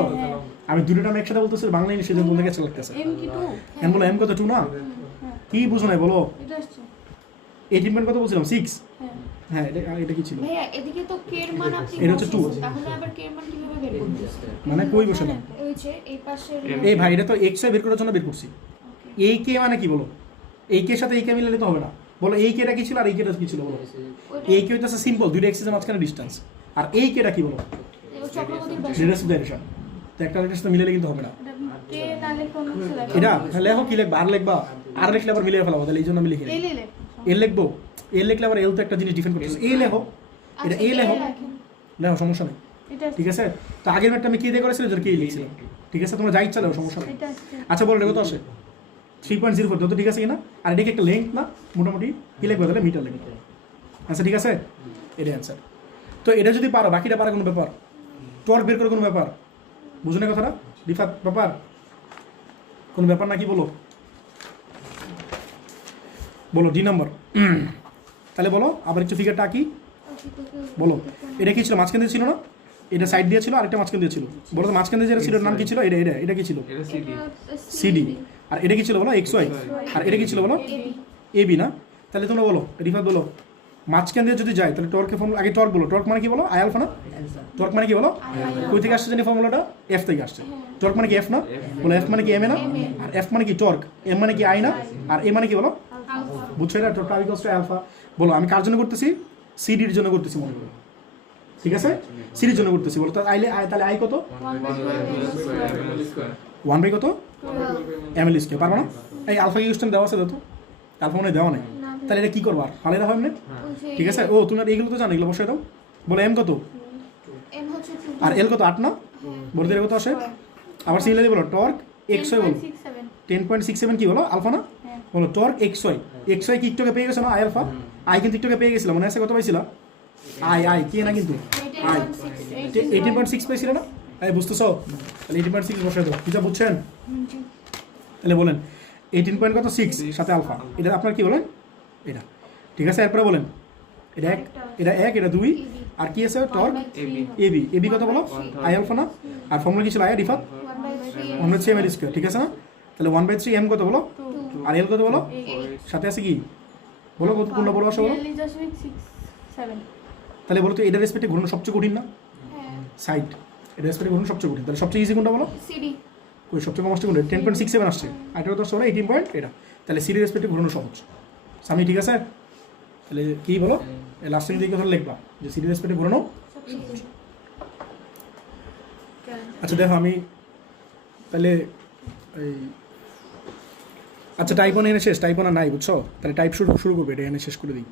আমি দুটোটা আমি একসাথে বলতেছি বাংলা ইংলিশে যে বলতে গেছে লাগতেছে। এম কি টু? এম বলো এম কত 2 না? কি বুঝো নাই বলো? এটা আসছে 18 পয়েন্ট কত বলছিলাম 6। হ্যাঁ হ্যাঁ এটা কি ছিল? ভাইয়া এদিকে তো কে এর মান আপনি এটা হচ্ছে 2। বসেছেন, তাহলে আবার কে এর মান কিভাবে বের করতেছেন? মানে কই বসে না? ওই যে এই পাশের এই ভাই এটা তো এক্স বের করার জন্য বের করছি। এই কে মানে কি বলো? এই কে সাথে এই কে মিলালে তো হবে না। বলো এই কেটা কি ছিল আর এই কেটা কি ছিল বলো? এই কে হইতাছে সিম্পল দুইটা এক্সিসের মাঝখানে ডিসটেন্স, আর এই কেটা কি বলো? চক্রবর্তীর ব্যাস। Radius of direction. তো একটা আরেকটার সাথে মিলালে কিন্তু হবে না। কে না লিখে অন্য কিছু লেখো। এটা লেখো কি লিখবা? আর লিখবা? আর লিখলে আবার মিলিয়ে ফেলাবো, তাহলে এই জন্য আমি লিখি এল লেখ। এল লিখবো। এল লিখলে আবার এল তো একটা জিনিস ডিফেন্ড করতেছে। এ লেখো, এটা এ লেখো, লেখো সমস্যা নেই। এটা ঠিক আছে? তো আগের ম্যাটটা আমি কি দিয়ে করেছিলাম যে কি লিখছিলাম। ঠিক আছে তোমরা যা ইচ্ছা লেখো, সমস্যা নেই। এটা আসছে আচ্ছা বলো এটা কত আসে? 3.04 যত ঠিক আছে কিনা? আর এটা কি একটা লেন্থ না মোটামুটি? কি লিখবো তাহলে? মিটার লিখবো। আচ্ছা ঠিক আছে, এটাই অ্যান্সার। তো এটা যদি পারো বাকিটা পারা কোনো ব্যাপার? টর্ক বের করে কোনো ব্যাপার? বুঝো না কথাটা? রিফাত ব্যাপার কোনো ব্যাপার না কি বলো? বলো ডি নাম্বার। তাহলে বলো আবার একটু ফিগারটা কি বলো? এটা কি ছিল? মাঝখান দিয়ে ছিল না? এটা সাইড দিয়ে ছিল, আরেকটা মাঝখান দিয়ে ছিল। বলো তো মাঝখান দিয়ে যেটা ছিল এর নাম কি ছিল? এটা এটা এটা কি ছিল? এটা সিডি। সিডি। আর এটা কি ছিল বলো? X Y. আর এটা কি ছিল বলো? এবি না? তাহলে তোমরা বলো রিফাত বলো মাঝখান দিয়ে যদি যায় তাহলে টর্কের ফর্মুলা আগে টর্ক বলো। টর্ক মানে কি বলো? আই আলফা না? টর্ক মানে কি বলো? কই থেকে আসছে জানি ফর্মুলাটা? এফ থেকে আসছে। টর্ক মানে কি এফ না? বলো এফ মানে কি এম এ না? আর এফ মানে কি টর্ক? এম মানে কি আই না? আর এ মানে কি বলো? বুঝছো এটা? Torque equals to alpha. বলো আমি কার জন্য করতেছি? সিডির জন্য করতেছি মনে করো। ঠিক আছে? সিডির জন্য করতেছি। বলো তাহলে আই কত? 1 বাই কত? M l square. পারবো না? এই আলফা ইউজটা দেওয়া আছে তো? আলফা মনে দেওয়া নেই। তাহলে এটা কি করবার? ফালে দাও এমনি। ঠিক আছে? ও তুমি এইগুলো তো জানো, এগুলো বসে দাও। বলো এম কত? এম হচ্ছে 2 আর এল কত? 8 না? বলতে এর কত আসে? আবার সিমিলারলি বলো টর্ক এক্স ওয়াই বলো 10.67 কি বলো? আলফা না? বলো torque x y. X y কি একটু পেয়ে গেছো না? I alpha. আই কিন্তু একটু পেয়ে গেছিলাম, মনে আছে কত পাইছিলা? আই কে না কিন্তু আই 18.6 পাইছিল না? এই বুঝতেছো? তাহলে 18.6 বসাই দাও। বুঝা বুঝছেন? তাহলে বলেন 18 পয়েন্ট কত? 6 সাথে আলফা। এটা আপনার কি বলেন? এটা। ঠিক আছে? এরপরে বলেন এটা এক, এটা 2, আর কি আছে? Torque AB. এবি কত বলো? আই আলফা না? আর ফর্মুলা কি ছিল? আই রিফাত 1/3 এম এল স্কয়ার। ঠিক আছে না? তাহলে 1/3 এম কত বলো? আর এল কত বলো? সাথে আছে কি বলো? কত কোনটা বলো? আসো বলো। 42.67 তাহলে বলো তো এটার রেসপেক্টে ঘুরানো সবচেয়ে কঠিন না? হ্যাঁ সাইড। এটার রেসপেক্টে ঘুরানো সবচেয়ে কঠিন। তাহলে সবচেয়ে ইজি কোনটা বলো? সিডি ওই সবচেয়ে কম আসছে কোনটা? 10.67 আসছে। আর এটা তো সবাই 18 পয়েন্ট এটা। তাহলে সিডি রেসপেক্টে ঘুরানো সহজ। সামি ঠিক আছে? তাহলে কি বলো? লাস্টে যদি কথা লিখবা যে সিডি রেসপেক্টে ঘুরানো। আচ্ছা দেখো আমি তাহলে এই আচ্ছা টাইপ 1 এনে শেষ, টাইপ 1 আর নাই বুঝছো? তাহলে টাইপ শুরু করবে, এটা এনে শেষ করে দিই।